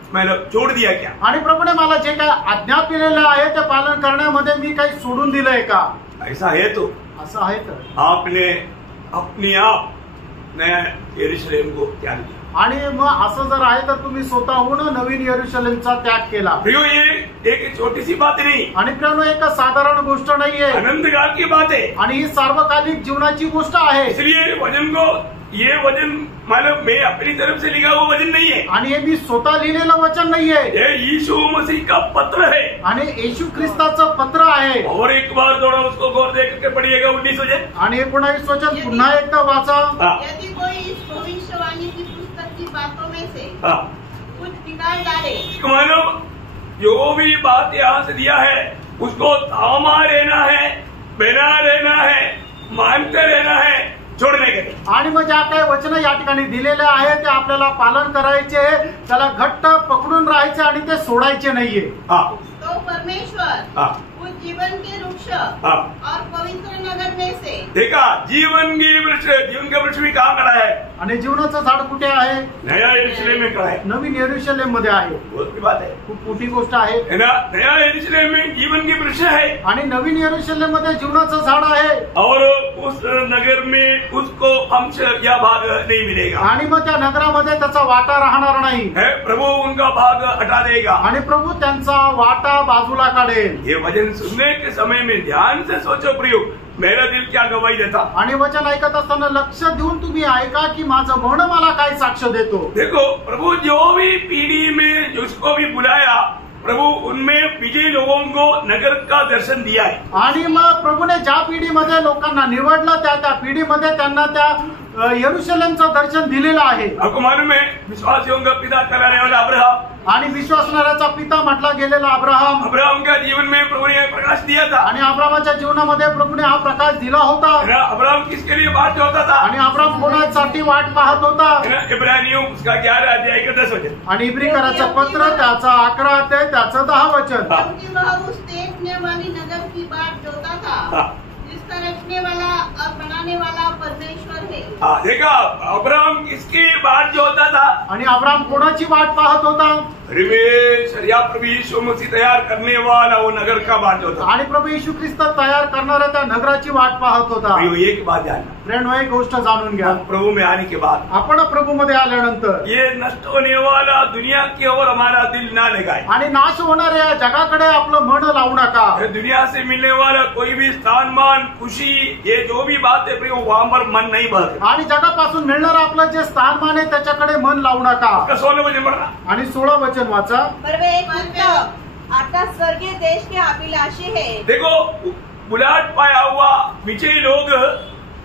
मतलब छोड़ दिया क्या? आणि प्रभूने मला जे काय आज्ञा दिलेलं आहे ते पालन करण्यामध्ये मी काही सोडून दिलंय का? ऐसा है तो असं आहे तर आपने अपने आप नया यरूशलेम को त्याग दिया। आणि मग असं जर आहे तर तुम्ही स्वतःहून नवीन यरूशलेमचा त्याग केला। प्रियो, ये एक छोटी सी बात नहीं, आणि प्रियो एक साधारण गोष्ट नाहीये, अनंतकाल की बात है, आणि ही सार्वकालिक जीवनाची गोष्ट आहे। इसलिए वचन को, ये वचन मतलब मैं अपनी तरफ से लिखा हुआ वचन नहीं है, आणि हे मी स्वतः लिहिलेलं वचन नाहीये, ये यीशु मसीह का पत्र है, आणि येशू ख्रिस्ताचं पत्र आहे। और एक बार थोड़ा उसको गौर दे करके पढ़िएगा 19 वचन आणि 19 वचन पुन्हा एकदा वाचा। यदि कोई इस भविष्यवाणी की पुस्तक की बातों में से कुछ निकाल डाले, मानो जो भी बात यहाँ से दिया है उसको थामा रहना है, बना रहना है, मानते रहना है, छोड़ने के। आणि मग ज्या काही वचन या ठिकाणी दिलेले आहे ते आपल्याला पालन करायचे, त्याला घट्ट पकडून राहायचे आणि ते सोडायचे नाहीये। तो परमेश्वर उस जीवन के वृक्ष और पवित्र नगर में से, देखा जीवन का वृक्ष भी कहाँ खड़ा है? आणि जीवनाचं झाड कुठे आहे? नया यरूशलेम में खड़ा है, नवीन यरूशलेम मध्ये आहे। बहुत बड़ी बात है, खूप मोठी गोष्ट आहे ना। नया यरूशलेम में जीवन की वृक्ष है, आणि नवीन यरूशलेम मध्ये जीवनाचं झाड आहे, और उस नगर में उसको अंश या भाग नहीं मिलेगा, आणि मग त्या नगरामध्ये त्याचा वाटा राहणार नाही। प्रभु उनका भाग हटा देगा, आणि प्रभू त्यांचा वाटा बाजूला काढेल। ये वचन सुनने के समय में ध्यान से सोचो प्रियो, मेरा दिल क्या गवाही देता। आणि वचन ऐकत असताना लक्ष देऊन तुम्ही ऐका की माझं मन मला काय साक्ष देतो। देखो, प्रभु जो भी पीढ़ी में जिसको भी बुलाया, प्रभु उनमें विजयी लोगों को नगर का दर्शन दिया है। आणि मग प्रभूने ज्या पिढीमध्ये लोकांना निवडलं त्या पिढीमध्ये त्यांना त्या यरूशलेमचं दर्शन दिलेलं आहे। आपको मालूम है, विश्वासियों का पिता कहलाने वाला अब्राहम, आणि विश्वासणाऱ्याचा पिता म्हटला गेलेला अब्राहम का जीवन में प्रभु ने प्रकाश दिया था, आणि अब्राहमाच्या जीवनामध्ये प्रभूने हा प्रकाश दिला होता। अब्राहम किसके लिए बात होता था? आणि अब्राहम कोणासाठी वाट पाहत होता? इब्रानियों उसका 11 अध्याय का 10 वचन, आणि इब्रीकराचं पत्र त्याचा 11 अध्याय त्याचं 10 वचन। क्योंकि वह उस देखने वाली नगर की बाट जोता था जिसका रचने वाला और बनाने वाला परमेश्वर है। देखा, अब्राहम किसकी बात जो होता था? आणि अब्राहम कोणाची वाट पाहत होता? प्रभु यीशु मसीह तैयार करने वाला वो नगर का बात होता, आणि प्रभू येशू ख्रिस्त तयार करणाऱ्या त्या नगराची वाट पाहत होता। एक बात जानना, फ्रेंड, एक गोष्ट जाणून घ्या, प्रभु में आने के बाद, आपण प्रभू मध्ये आल्यानंतर ये नष्ट होने वाला दुनिया की ओर हमारा दिल ना लगाए, आणि नाश होणाऱ्या जगाकडे आपलं मन लावू नका। दुनिया से मिलने वाला कोई भी स्थान, मान, खुशी, ये जो भी बात है वहां पर मन नहीं बढ़, आणि जगापासून मिळणारं आपलं जे स्थानमान आहे त्याच्याकडे मन लावू नका। 16 वचन पढ़ना, आणि 16 वचन वाचा। पर वे एक पुस्तक अर्थात स्वर्गीय देश के अभिलाषी है। देखो, बुलाहट पाया हुआ विजयी लोग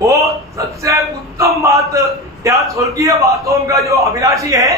वो सबसे उत्तम बात या स्वर्गीय बातों का जो अभिलाषी है,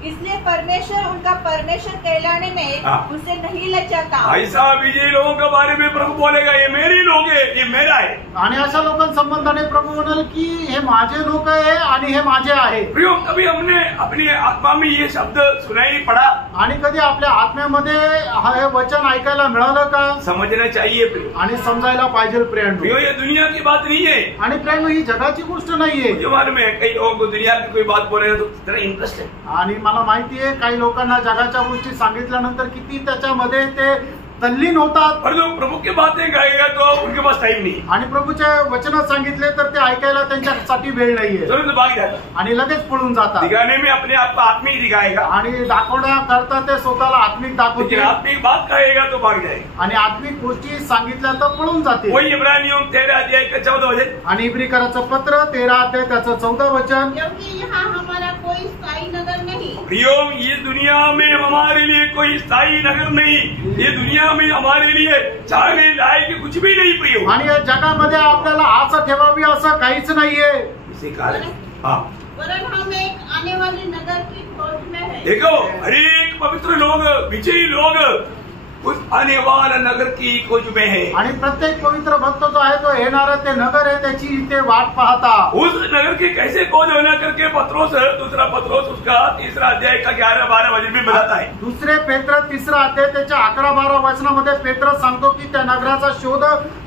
इसलिए परमेश्वर उनका परमेश्वर कहलाने में उनसे नहीं लज्जाता। ऐसा विजयी लोगों के बारे में प्रभु बोलेगा, ये मेरी लोग है, ये मेरा है। आणि अशा लोकांसंबंधाने प्रभू म्हणाल की हे माझे लोक आहे आणि हे माझे आहे। प्रियो, कभी हमने अपनी आत्मा में ये शब्द सुनाई पड़ा? आणि कधी आपल्या आत्म्यामध्ये हे वचन ऐकायला मिळालं का? समझना चाहिए प्रियो, आणि समजायला पाहिजे प्रियांनो। प्रियो ये दुनिया की बात नहीं है। आणि प्रियांनो ही जगाची गोष्ट नाहीये। मुझे मालूम है कई लोगों को दुनिया की कोई बात बोलेगा तो कितना इंटरेस्ट है, आणि मला माहिती आहे काही लोकांना जगाच्या गोष्टी सांगितल्यानंतर किती त्याच्यामध्ये ते तल्लीन होतात, पर जो प्रभु की बातें गाएगा तो उनके पास टाइम नहीं, आणि प्रभूच्या वचनात सांगितले तर ते ऐकायला त्यांच्यासाठी वेळ नाहीये तुरंत भाग जाता, आणि लगेच पळून जातात। दिखाने में अपने आप को आत्मिक दिखाएगा, आणि दाखवण्याकरता ते स्वतःला आत्मिक दाखवते, लेकिन आत्मिक बात कहेगा तो भाग जाएगा। आणि आत्मिक गोष्टी सांगितल्या तर पळून जाते। वही इब्रानियों 13 अध्याय का 14 वचन, आणि इब्रिकराचं पत्र 13 अध्याय त्याचं 14 वचन, क्योंकि यहाँ हमारा कोई स्थायी नगर नहीं। प्रियो, ये दुनिया में हमारे लिए कोई स्थायी नगर नहीं, ये दुनिया में हमारे लिए चाहने लायक कुछ भी नहीं प्रियो। आणि या जगामध्ये आपल्याला आशा ठेवावी असं काहीच नाहीये। इसी कारण हाँ, वरन हम एक आने वाले नगर की खोज में है। देखो हरेक पवित्र लोग, विजयी लोग उस आने वाला नगर की खोज में है। आणि प्रत्येक पवित्र भक्त जो आहे तो येणारा ते नगर आहे त्याची इथे वाट पाहता। उस नगर की कैसे खोज होना करके पत्रोस, दूसरा पत्रोस उसका 3 अध्याय का 11-12 वचन में बताता है। दुसरे पेत्र 3 अध्याय त्याच्या 11-12 वचनामध्ये पेत्र सांगतो की त्या नगराचा शोध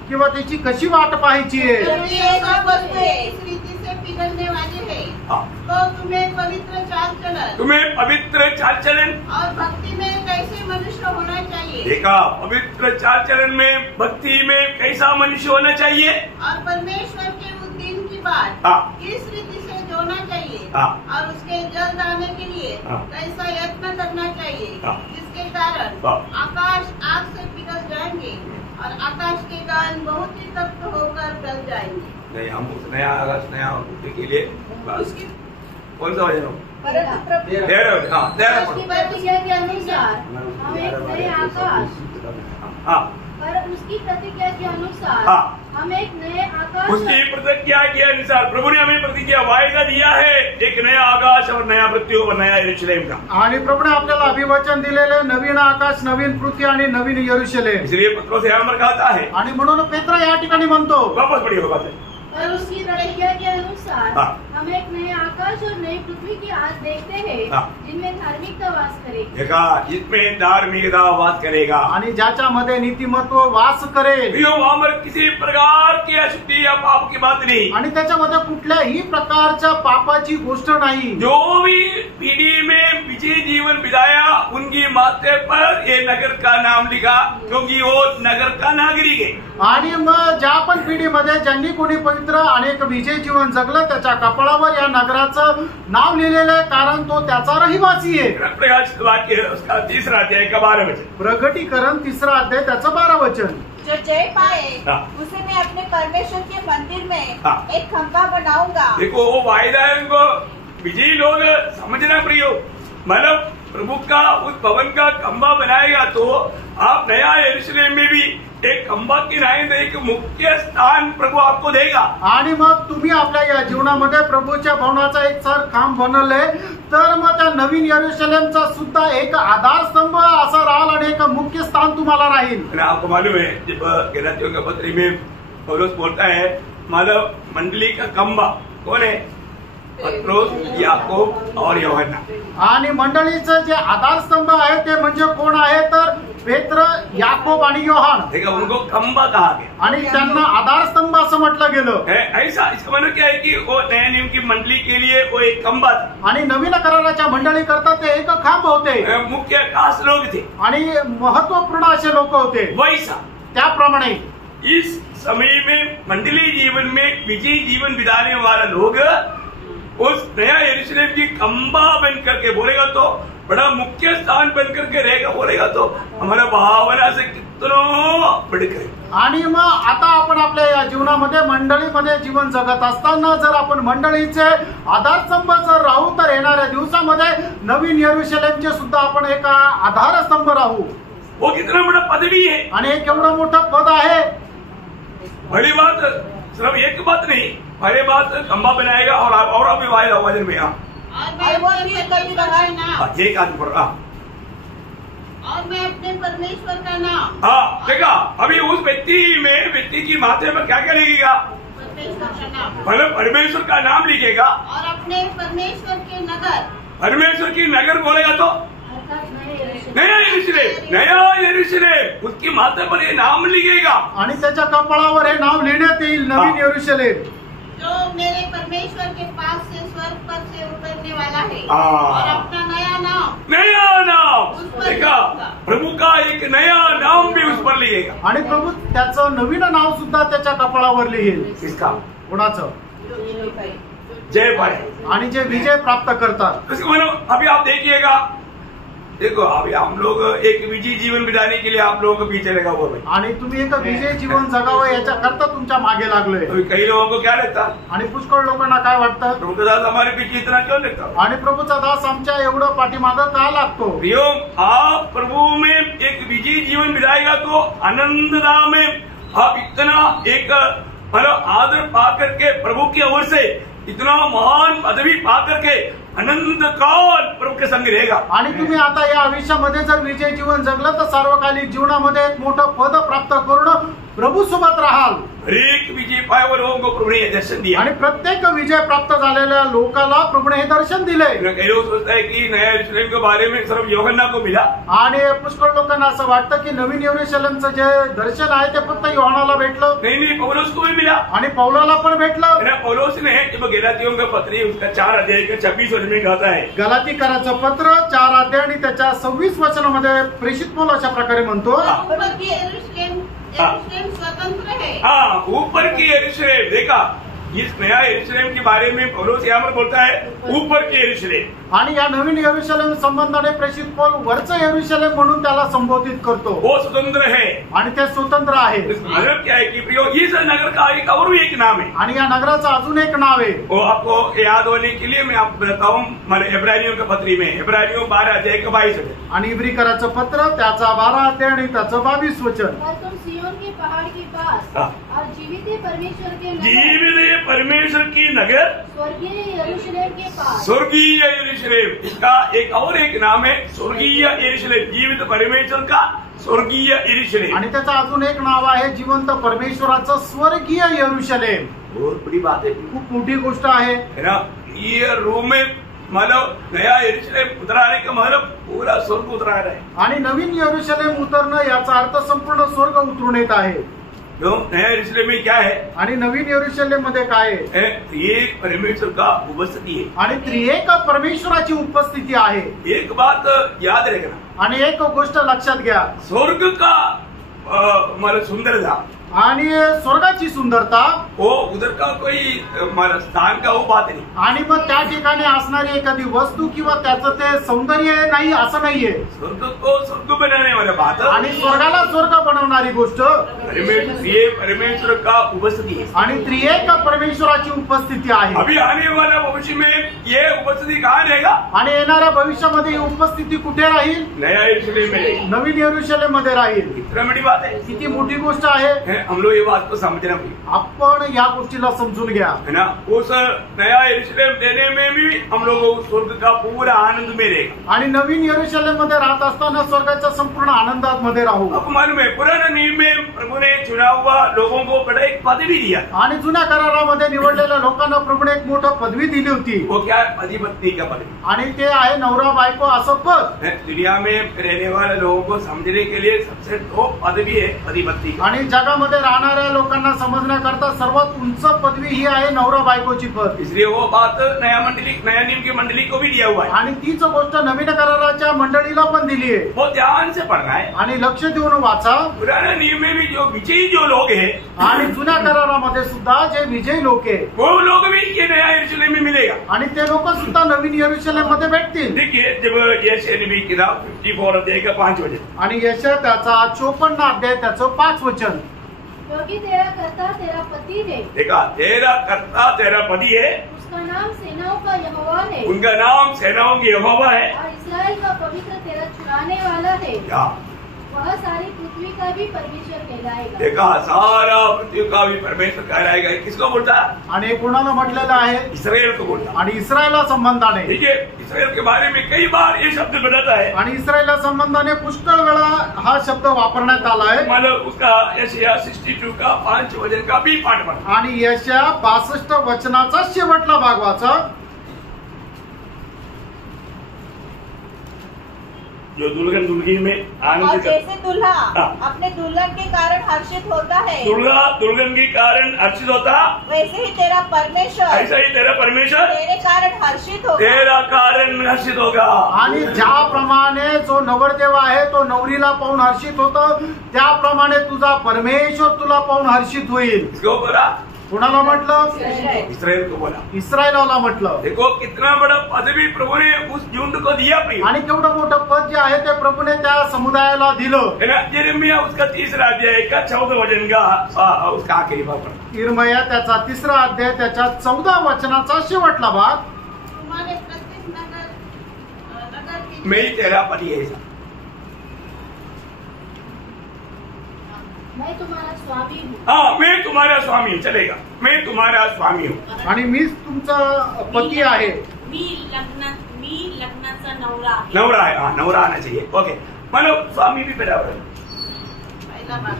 किंवा त्याची कशी वाट पाहायची आहे। क्योंकि ये सब वस्तुएं इस रीति से पिघलने वाली है, हाँ। तो तुम्हें पवित्र चाल चलन तुम्हें पवित्र चाल चलन और भक्ति में कैसे मनुष्य होना चाहिए, देखा, पवित्र चाल चलन में, भक्ति में कैसा मनुष्य होना चाहिए, और परमेश्वर के उद्दीन की बात हाँ। किस रीति से जोड़ना चाहिए, हाँ। और उसके जल्द आने के लिए हाँ। कैसा यत्न करना चाहिए, हाँ। जिसके कारण हाँ। आकाश आग से पिघल जाएंगे और आकाश के गान बहुत ही तप्त होकर गल जाएंगे। नहीं, हम उस नया आकाश नया पृथ्वी के लिए बस कौन सा वचन हो? परंतु प्रभु 13 वचन, हाँ 13 उसकी पढ़ो। प्रतिज्ञा के अनुसार हम एक नए आकाश हाँ, पर उसकी प्रतिज्ञा के अनुसार हाँ। हम एक नए आकाश उसकी प्रतिज्ञा के अनुसार प्रभु ने हमें प्रतिज्ञा वायदा दिया है, एक नया आकाश और नया पृथ्वी और नया यरूशलेम का। आणि प्रभूने आपल्याला अभिवचन दिलेले नवीन आकाश, नवीन पृथ्वी आणि नवीन यरूशलेम। इसलिए पत्रोस यहाँ पर कहता है, आणि म्हणून पेत्र या ठिकाणी म्हणतो, वापस पढ़िए बात है, और उसकी प्रतिज्ञा के अनुसार हाँ। हम एक नए आकाश और नई पृथ्वी की आज देखते हैं हाँ। जिनमें धार्मिकता वास करेगी। देखा, जिसमें धार्मिकता वास करेगा, आणि ज्याच्यामध्ये नीतिमत्व वास करेल, प्रियो, वहाँ पर किसी प्रकार की अशुद्धि या पाप की बात नहीं। आणि त्याच्यामध्ये कुठल्याही प्रकारच्या पापाची गोष्ट नाही। जो भी पीढ़ी में विजय जीवन बिताया उनकी माथे पर ये नगर का नाम लिखा, क्योंकि वो नगर का नागरिक है। आणि मग ज्या पण पिढीमध्ये ज्यांनी कोणी पवित्र अनेक विजय जीवन जगलं त्याच्या कपाळावर या नगराचं नाव लिहिलेलं आहे, कारण तो त्याचा रहिवासी आहे। प्रकाश वाक्य उसका 3 अध्याय का 12 वचन, प्रगटीकरण 3 अध्याय त्याचं 12 वचन। जो जय पाए हाँ। उसे मैं अपने परमेश्वर के मंदिर में हाँ। एक खंभा बनाऊंगा। देखो वो वायदा है, उनको विजयी लोग समझना प्रियो, मतलब प्रभु का उस भवन का खंभा बनाएगा तो आप नया यरूशलेम में भी एक खंभा की नाही एक मुख्य स्थान प्रभू आपको देगा। आणि मग तुम्ही आपल्या या जीवनामध्ये प्रभूच्या भवनाचा एक सर खांब बनवले तर मग त्या नवीन यरूशलेमचा सुद्धा एक आधारस्तंभ असा राहील आणि एक मुख्य स्थान तुम्हाला राहील। और आपको मालूम है जब गलातियों के पत्र में पौलुस बोलता है, मतलब मंडली का खंभा कौन है? पत्रोस, याकूब और यूहन्ना। आणि मंडळीचं जे आधारस्तंभ आहे ते म्हणजे कोण आहे तर पेत्र, याकोब आणि योहान। देखा, उनको खंभा कहा गया आणि त्यांना आधारस्तंभ असं म्हटलं गेलं। ऐसा इसका मतलब क्या है कि वो नए नियम की मंडली के लिए वो एक खंभा था, आणि नवीन कराराच्या मंडळी करता ते एक खांब होते मुख्य खास लोग थे, आणि महत्वपूर्ण असे लोक होते। वैसा त्याप्रमाणे इस समय में मंडली जीवन में विजयी जीवन बिताने वाला लोग उस नया यरूशलेम की खंभा बन करके बोलेगा तो बड़ा मुख्य स्थान बन करके रहेगा, बोलेगा तो हमारा भावना से कितना बढ़कर। आणि मग आता आपण आपल्या या जीवनामध्ये मंडळीमध्ये जीवन जगत असताना जर आपण मंडळीचे आधारस्तंभ जर राहू तर येणाऱ्या दिवसामध्ये नवीन यरूशलेमचे सुद्धा आपण एक आधारस्तंभ राहू। वो कितना बड़ा पदवी है, आणि एक एवढं मोठं पद आहे। बड़ी बात सिर्फ एक बात नहीं, पहले बात खंबा बनाएगा और अभी वजन में और मैं अपने परमेश्वर का नाम ये काम कर रहा और मैं अपने परमेश्वर का नाम देखा अभी उस व्यक्ति की माथे पर क्या क्या लिखेगा? परमेश्वर का नाम मतलब परमेश्वर का नाम लिखेगा और अपने परमेश्वर के नगर परमेश्वर की नगर बोलेगा तो अर्थात नया यरूशलेम उसकी माथे पर ये नाम लिखेगा आणि त्याच्या कपाळावर हे नाव लिहिण्यात येईल नवीन यरूशलेम जो मेरे परमेश्वर के पास से स्वर्ग पर से उतरने वाला है हाँ। और अपना नया नाम उस पर देखा प्रभु का एक नया नाम भी उस पर लिखेगा आणि प्रभु त्याचं नवीन नाव सुद्धा त्याच्या कपाळावर लिहिल किसका? कोणाचं? जय पाए आणि जे विजय प्राप्त करतात. अभी आप देखिएगा देखो अभी हम लोग एक विजयी जीवन बिताने के लिए आप लोगों को पीछे लगा हुआ भाई आणि तुम्ही एक विजय जीवन जगावं याच्या करता तुमच्या मागे लागलोय. अभी कई लोगों को क्या लगता आणि पुष्कळ लोकांना काय वाटतं प्रभु का दास हमारे पीछे इतना क्यों लगता? आणि प्रभूचा दास आमच्या एवढं पाठीमागं का लागतो? प्रियो आप प्रभु में एक विजयी जीवन बिताएगा तो आनंददा में आप इतना एक मतलब आदर पा करके प्रभु की ओर से इतना महान पदवी पा करके आनंद काल प्रभु के संग रहेगा. आणि तुम्ही आता या आयुष्यामध्ये जर विजय जीवन जगलं तर सार्वकालिक जीवनामध्ये एक मोठं पद प्राप्त करून प्रभू सोबत राहाल. एक विजय पाए हुए लोगों को प्रभु ने दर्शन दिया आणि प्रत्येक विजय प्राप्त झालेल्या लोकांना प्रभूने हे दर्शन दिले. कई लोग सोचता है कि नया यरूशलेम के बारे में सिर्फ यूहन्ना को मिला आणि पुष्कळ लोकांना असं वाटतं की नवीन यरूशलेमचं जे दर्शन आहे ते फक्त योहानाला भेटलं नहीं पौलुस को भी मिला. आणि पौलाला पण भेटलं. पौलुस ने जब गलातियों का पत्री उसका 4 अध्याय का 26 वचन में कहता है गलातीकराचं पत्र 4 अध्याय आणि त्याच्या 26 वचनामध्ये प्रेषित पौल अशा प्रकारे म्हणतो ऊपर की यरूशलेम स्वतंत्र है. हाँ ऊपर की यरूशलेम देखा इस नया यरूशलेम के बारे में पौलुस यहाँ पर बोलता है ऊपर की यरूशलेम. आणि या नवीन यरूशलेम संबंधाने प्रेषित पौल वरचं यरूशलेम म्हणून त्याला संबोधित करतो. वो स्वतंत्र है आणि ते स्वतंत्र आहे. मतलब क्या है कि प्रियो इस नगर का एक और भी एक नाम है आणि या नगराचं अजून एक नाव आहे. वो आपको याद होने के लिए मैं आपको बताता हूँ मैंने इब्रानियों के पत्री में इब्रानियों 12 अध्याय का 22 वचन आणि इब्रीकराचं पत्र त्याचा 12 अध्याय आणि त्याचं 22 वचन. और तुम सियोन के पहाड़ के पास और जीवित परमेश्वर के नगर जीवित परमेश्वर की नगर स्वर्गीय यरूशलेम के पास स्वर्गीय यरूशलेम इसका एक नाम है स्वर्गीय यरूशलेम जीवित परमेश्वर का स्वर्गीय यरूशलेम. आणि त्याचं अजून एक नाव आहे जिवंत परमेश्वराचं स्वर्गीय यरूशलेम. बहुत बड़ी बात है खूप मोठी गोष्ट आहे ना. ये रूम में मतलब नया यरूशलेम उतराने का मतलब पूरा स्वर्ग उतरा रहा है. आणि नवीन यरूशलेम उतरणं याचा अर्थ संपूर्ण स्वर्ग उतरून येत आहे. क्यों नया यरूशलेम में क्या है? आणि नवीन यरूशलेम मध्ये काय आहे? एक परमेश्वर का उपस्थिति है आणि त्रिएक परमेश्वराची उपस्थिती आहे. एक बात याद रखना आणि एक गोष्ट लक्षात घ्या स्वर्ग का मतलब सुंदरता आणि स्वर्गाची सुंदरता वो उधर का कोई मतलब स्थान का वो बात नहीं. आणि मग त्या ठिकाणी असणारी एखादी वस्तू किंवा त्याचं ते सौंदर्य नाही असं नाहीये. स्वर्ग को स्वर्ग बनाने वाला बात आणि स्वर्गाला स्वर्ग बनवणारी गोष्ट परमेश्वर का उपस्थिति है आणि त्रिएक परमेश्वराची उपस्थिती आहे. अभी आने वाला भविष्य में ये उपस्थिति कहाँ रहेगा? आणि येणाऱ्या भविष्यामध्ये ही उपस्थिती कुठे राहील? नया यरूशलेम में नवीन यरूशलेम मध्ये राहील. इतना बड़ी बात है. किती मोठी गोष्ट आहे. हम लोग ये बात को समझना चाहिए. आपण या गोष्टीला समजून घ्या है ना. उस नया यरूशलेम देने में भी हम लोग स्वर्ग का पूरा आनंद में रहेगा. आणि नवीन यरूशलेम मध्ये राहत असताना स्वर्गाच्या संपूर्ण आनंदात मध्ये राहू. आपको मालूम है पुराने नियम में प्रभु ने चुना हुआ लोगों को बड़ा एक पदवी दिया. आणि जुन्या करारामध्ये निवडलेल्या लोकांना प्रभूने एक मोठं पदवी दिली होती. वो क्या है? पति पत्नी का पदवी. आणि ते आहे नवरा बायको असं पद. दुनिया में रहने वाले लोगों को समझने के लिए सबसे टॉप पदवी है पति पत्नी. आणि जगामध्ये राहणाऱ्या लोकांना समजण्याकरता सर्वात उंच पदवी ही आहे नवरा बायकोची पद. इसलिए वो बात नया नियम की मंडली को भी दिया हुआ है. आणि तीच गोष्ट नवीन कराराच्या मंडळीला पण दिली आहे. वो ध्यान से पढ़ना है. आणि लक्ष देऊन वाचा. पुराने नियम में भी जो विजयी जो लोग हैं आणि जुन्या करारामध्ये सुद्धा जे विजयी लोक आहे वो लोग भी ये नया यरूशलेम में मिलेगा. आणि ते लोक सुद्धा नवीन यरूशलेम मध्ये भेटतील. देखिए जब यशायाह नबी की किताब 54 अध्याय का 5 वचन आणि यशा त्याचा 54 अध्याय त्याचं 5 वचन. क्योंकि तेरा कर्ता तेरा पति है देखा तेरा कर्ता तेरा पति है उसका नाम सेनाओं का यहोवा है उनका नाम सेनाओं की यहोवा है और इस्राएल का पवित्र तेरा छुड़ाने वाला है. क्या वह सारी पृथ्वी का भी परमेश्वर कहलाएगा। देखा, सारा पृथ्वी का भी परमेश्वर कहलाएगा। किसको बोलता है? आणि कोणाला म्हटलेलं आहे? इस्राएल को बोलता है। आणि इस्रायला संबंधाने, ठीक है, इस्राएल के बारे में कई बार ये शब्द बताता है आणि इस्रायला संबंधाने पुष्कळ वेळा हा शब्द वापरण्यात आला आहे। मतलब उसका यशायाह 62 का 5 वचन का भी पाठ पढ़ा आणि यशायाह 62 वचनाचा शेवटला भाग वाचा, जो दुल्हन दुल्हगी में और आनंद जैसे दूल्हा हाँ। अपने दुल्हन के कारण हर्षित होता है, दुल्हा दुल्हन के कारण हर्षित होता, वैसे ही तेरा परमेश्वर ऐसा ही तेरा परमेश्वर तेरे कारण हर्षित होगा। तेरा कारण हर्षित होगा। आणि ज्याप्रमाणे जो नवरदेव आहे तो नवरीला पाहून हर्षित होतो, त्याप्रमाणे तुझा परमेश्वर तुला पाहून हर्षित होईल। किसको बोला? कोणाला म्हटलं? इस्राएल को बोला। इस्रायलाला म्हटलं। देखो कितना बड़ा पदवी प्रभु ने उस झुंड को दिया प्रिय, आणि केवढं मोठं पद जे आहे ते प्रभूने त्या समुदायाला दिलं। है ना? यिर्मयाह उसका 3रा अध्याय का 14 वचन का उसका आखिरी भाग पढ़ा। यिर्मयाह त्याचा 3रा अध्याय त्याच्या 14 वचनाचा शेवटला भाग, तुम्हारे प्रत्येक नगर की मैं ही तेरा पति है। मैं तुम्हारा स्वामी हूँ। हाँ, मैं तुम्हारा स्वामी हूँ, चलेगा, मैं तुम्हारा स्वामी हूँ। आणि मीच तुमचा पती आहे। मी लग्नाचा नवरा आहे। नवरा है, हाँ, नवरा आना चाहिए। ओके, मतलब स्वामी भी बराबर है, पहला बात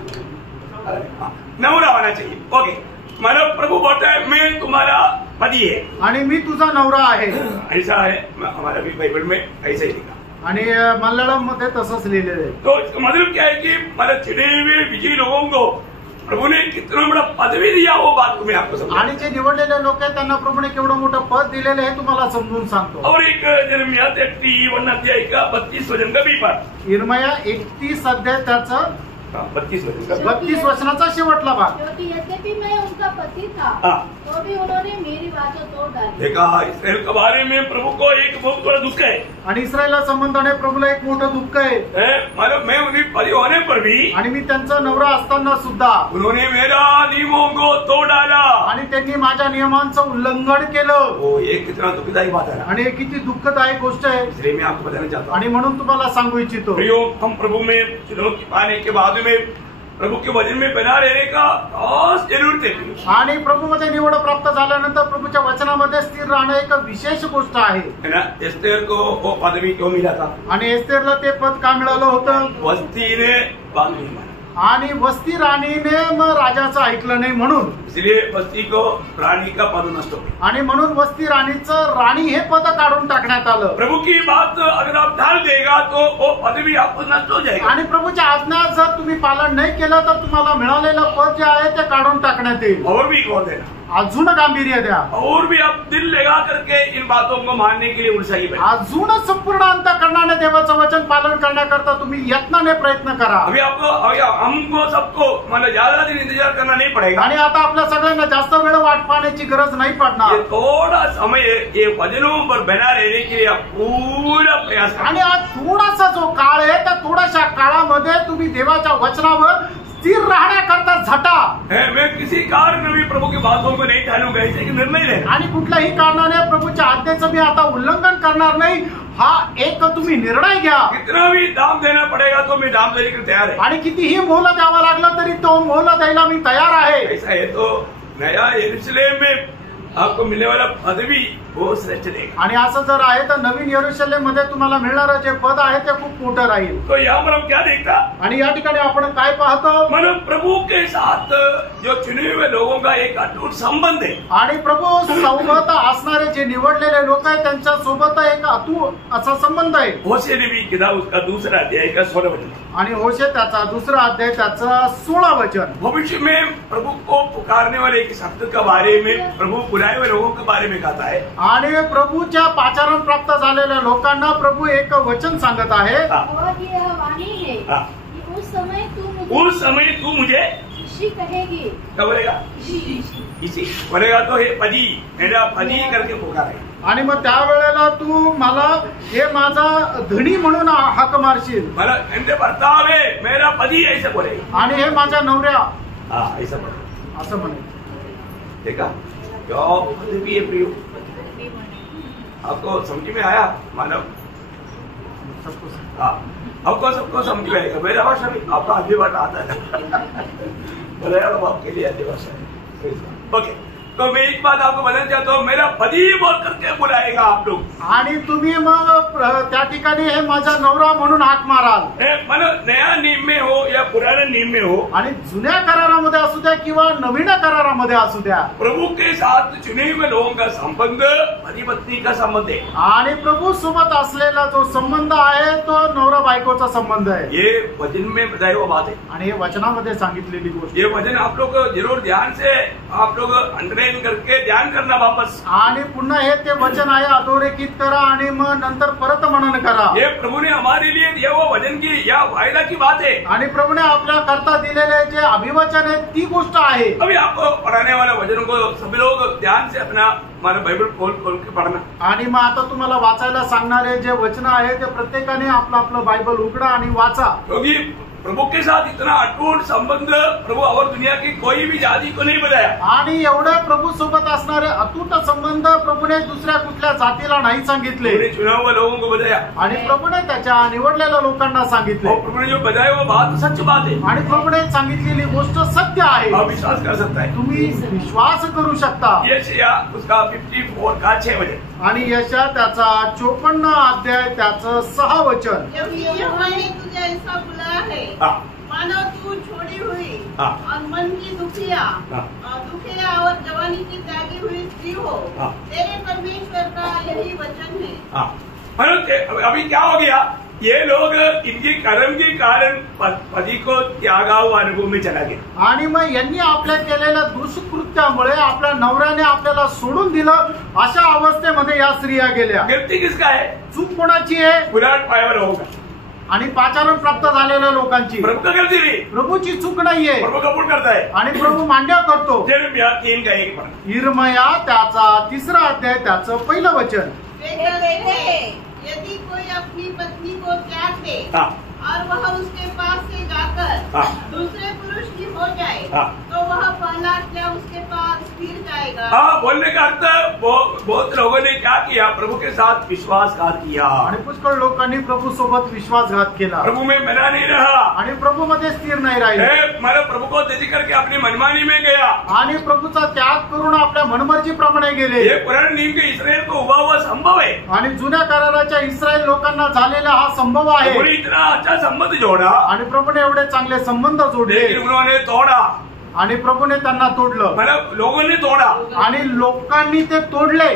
हाँ, नवरा होना चाहिए। ओके, मतलब प्रभु बोलता है मैं तुम्हारा पति है, आणि मी तुझा नवरा आहे। ऐसा है हमारा भी बाइबल में ऐसा ही लिखा। आणि मल्याळम मध्ये तसंच लिहिलेलं आहे। तो इसका मतलब क्या है कि मतलब चुने हुए विजयी लोगों को प्रभु ने कितना बड़ा पदवी दिया, वो बात को मैं आपको समझा। आणि जे निवडलेले लोक आहेत त्यांना प्रभूने केवढं मोठं पद दिलेलं आहे तुम्हाला समजून सांगतो। और एक यिर्मयाह 31 अध्याय का 32 वचन का भी पाठ, यिर्मयाह 31 अध्याय त्याचा 32 वचन का 32 वचनाचा शेवटला भाग, क्योंकि यद्यपि मैं उनका पति था, हाँ। तो भी उन्होंने मेरी वाचा तोड़ डाली। देखा, इस्राएल के बारे में प्रभु को एक बहुत बड़ा दुख है, आणि इस्रायला संबंधाने प्रभूला एक मोठं दुःख आहे। मतलब मैं उन्हें पति होने पर भी आणि मी त्यांचा नवरा असताना सुद्धा उन्होंने मेरा नियमों को तोड़ डाला। आणि त्यांनी माझ्या नियमांचं उल्लंघन केलं। वो ये कितना दुखदायी बात है ना, आणि हे किती दुःखदायक गोष्ट आहे। इसलिए मैं आपको बताना चाहता हूँ आणि म्हणून तुम्हाला सांगू इच्छितो, प्रियो, हम प्रभु में चुनौती पाने के बाद में प्रभु के वचन में बना रहने का खास जरूरत है। आणि प्रभूमध्ये निवड प्राप्त झाल्यानंतर प्रभूच्या वचनामध्ये स्थिर राहणं एक विशेष गोष्ट आहे। है ना? एस्तेर को वो पदवी क्यों मिला था? आणि एस्तेरला ते पद का मिळालं होतं? वस्ती ने बात नहीं माना, आणि वस्ती राणीने मग राजाचं ऐकलं नाही म्हणून, इसलिए वस्ती को रानी का पद नष्ट हो गया। आणि म्हणून वस्ती राणीचं राणी हे पद काढून टाकण्यात आलं। प्रभु की बात अगर आप डाल देगा तो वो पदवी आपको नष्ट हो जाएगा। आणि प्रभूच्या आज्ञा जर तुम्ही पालन नाही केलं तर तुम्हाला मिळालेलं पद जे आहे ते काढून टाकण्यात येईल। और भी गौर देना, अजून गांभीर्य द्या, और भी आप दिल लगा करके इन बातों को मानने के लिए उत्साही बने। अजून संपूर्ण अंतःकरणाने देवाचं वचन पालन करण्याकरता तुम्ही यत्नाने प्रयत्न करा। अभी हमको सबको मतलब ज्यादा दिन इंतजार करना नहीं पड़ेगा। आणि आता आपल्या सगळ्यांना जास्त वेळ वाट पाहण्याची गरज नाही पडणार। ये थोड़ा समय ये वचनों पर बना रहने के लिए आप पूरा प्रयास करें। आणि आज थोडासा जो काळ आहे त्या थोड्याशा काळामध्ये तुम्ही देवाच्या वचनावर स्थिर राहण्याकरता झटा। मैं किसी कारण भी प्रभु की बातों को नहीं टालूंगा, ऐसे की निर्णय लेना। आणि कुठल्याही कारणाने प्रभूच्या आज्ञेचं मी आता उल्लंघन करणार नाही, हा एक तुम्ही निर्णय घ्या। कितना भी दाम देना पड़ेगा तो मैं दाम देने के लिए तैयार है। आणि कितीही मोल द्यावं लागलं तरी तो मोल द्यायला मी तयार आहे। ऐसा है तो नया यरूशलेम में आपको मिलने वाला पदवी बहुत श्रेष्ठ देगा। आणि असं जर आहे तर नवीन यरूशलेम मध्ये तुम्हाला मिळणारं जे पद आहे ते खूप मोठं राहील। तो यहाँ पर हम क्या देखता? आणि या ठिकाणी आपण काय पाहतो? मतलब प्रभु के साथ जो चुने हुए लोगों का एक अटूट संबंध है। आणि प्रभू सोबत असणारे जे निवडलेले लोक आहेत त्यांच्या सोबत एक अतूट असा संबंध आहे। होशे ने भी किताब उसका 2रा अध्याय का 16 वचन, आणि होशे त्याचा 2रा अध्याय त्याचा 16 वचन, भविष्य में प्रभु को पुकारने वाले एक शब्द के बारे में, प्रभु बुलाए हुए लोगों के बारे में कहता है। आणि प्रभूच्या पाचारण प्राप्त झालेल्या लोकांना प्रभू एक वचन सांगत आहे। और यह वाणी है हाँ। कि उस समय तू मुझे ऋषि कहेगी। क्या बोलेगा? इसी बोलेगा तो हे पदी, मेरा पदी करके पुकारेगा। आणि मग त्यावेळेला तू मला हे माझा धनी म्हणून हाक मारशील। मला एंटे प्रताप है मेरा पदी, ऐसे बोलेगा। आणि हे माझ्या नवऱ्या, हाँ, ऐसा बोलेगा। असं म्हणे। देखा क्या पदवी है प्रियो, आपको समझ में आया? मानव हाँ, आपको सबको समझ में आएगा। मेरा भाषा भी आपका आधी भाषा आता है मलयालम आपके लिए आधी भाषा है। ओके, तो मैं एक बात आपको बताना चाहता हूँ, मेरा पति बोल करके बुलाएगा आप लोग आणि तुम्ही मग त्या ठिकाणी हे माझा नवरा म्हणून हाक माराल। मतलब नया नियम में हो या पुराने नियम में हो, आणि जुन्या करारामध्ये असू द्या किंवा नवीन करारामध्ये असू द्या, प्रभु के साथ चुने हुए लोगों का संबंध पति पत्नी का संबंध है। आणि प्रभू सोबत असलेला जो संबंध आहे तो नवरा बायकोचा संबंध आहे। ये वचन में बताई हुआ बात है आणि हे वचनामध्ये सांगितलेली गोष्ट। ये वचन आप लोग जरूर ध्यान से आप लोग अंडरलाइन करके ध्यान करना वापस। आणि पुन्हा हे ते वचन आहे अधोरेखित करा आणि मग नंतर परत मनन करा। ये प्रभु ने हमारे लिए दिया हुआ वचन की या वायदा की बात है। आणि प्रभूने आपल्या करता दिलेले जे अभिवचन आहे ती गोष्ट आहे। अभी आपको पढ़ाने वाले वचनों को सभी लोग ध्यान से अपना हमारा बाइबल खोल खोल के पढ़ना। आणि मग आता तुम्हाला वाचायला सांगणारे जे वचन आहे ते प्रत्येकाने आपलं आपलं बायबल उघडा आणि वाचा। क्योंकि प्रभु के साथ इतना अटूट संबंध प्रभु और दुनिया की कोई भी जाति को नहीं बताया। आणि एवढे प्रभू सोबत असणारे अतूट संबंध प्रभूने दुसऱ्या कुठल्या जातीला नाही सांगितले। प्रभु ने चुना हुआ लोगों को बताया आणि प्रभूने त्याच्या निवडलेल्या लोकांना सांगितले। और प्रभु ने जो बताया वो बात सच बात है। आणि प्रभूने सांगितलेली गोष्ट सत्य आहे। आप विश्वास कर सकता है। तुम्ही विश्वास करू शकता। यशाया उसका 54 का 6 वचन आणि यशा त्याचा 54 अध्याय त्याचं 6 वचन। यहोवा ने तुझे ऐसा बुलाया है हाँ। मानो तू छोड़ी हुई हाँ। और मन की दुखिया और जवानी की त्यागी हुई स्त्री हो। हाँ। तेरे परमेश्वर का यही वचन है। हाँ, मतलब अभी क्या हो गया, ये लोग इनकी कर्म के कारण पति को त्यागा हुआ अनुभव में चला गया। आणि मग यांनी आपल्या केलेल्या दुष्कृत्यामुळे आपल्या नवऱ्याने आपल्याला सोडून दिलं अशा अवस्थेमध्ये या स्त्रिया गेल्या। गलती किसका है? चूक कोणाची आहे? उलट पायावर होगा आणि पाचारण प्राप्त झालेल्या लोकांची। प्रभु का गलती नहीं, प्रभूची चूक नाहीये। प्रभु कबूल करता है आणि प्रभू मान्य करतो। यिर्मया 3 का 1 पढ़ना। यिर्मया त्याचा 3 अध्याय त्याचं 1 वचन। यदि कोई अपनी पत्नी को त्याग दे हाँ। और वह उसके पास से जाकर हाँ। दूसरे पुरुष की हो जाए हाँ। तो वह पहला क्या उसके पास फिर जाएगा। हाँ, बोलने का अर्थ बहुत लोगों ने क्या किया, प्रभु के साथ विश्वासघात किया आणि पुष्कळ लोकांनी प्रभू सोबत विश्वासघात केला। प्रभु में बना नहीं रहा आणि प्रभू मध्ये स्थिर नाही राहिले। मतलब प्रभु को त्याग करके अपनी मनमानी में गया आणि प्रभूचा त्याग करून आपल्या मनमर्जी प्रमाणे गेले। ये पुराने नियम के इसराइल को हुआ हुआ संभव है। आणि जुन्या कराराच्या इस्रायल लोकांना झालेला हा संभव आहे। प्रभु ने इतना अच्छा संबंध जोड़ा आणि प्रभूने एवढे चांगले संबंध जोडले लेकिन उन्होंने तोड़ा। आणि प्रभूने त्यांना तोडलं। मतलब लोगों ने तोड़ा आणि लोकांनी ते तोडले।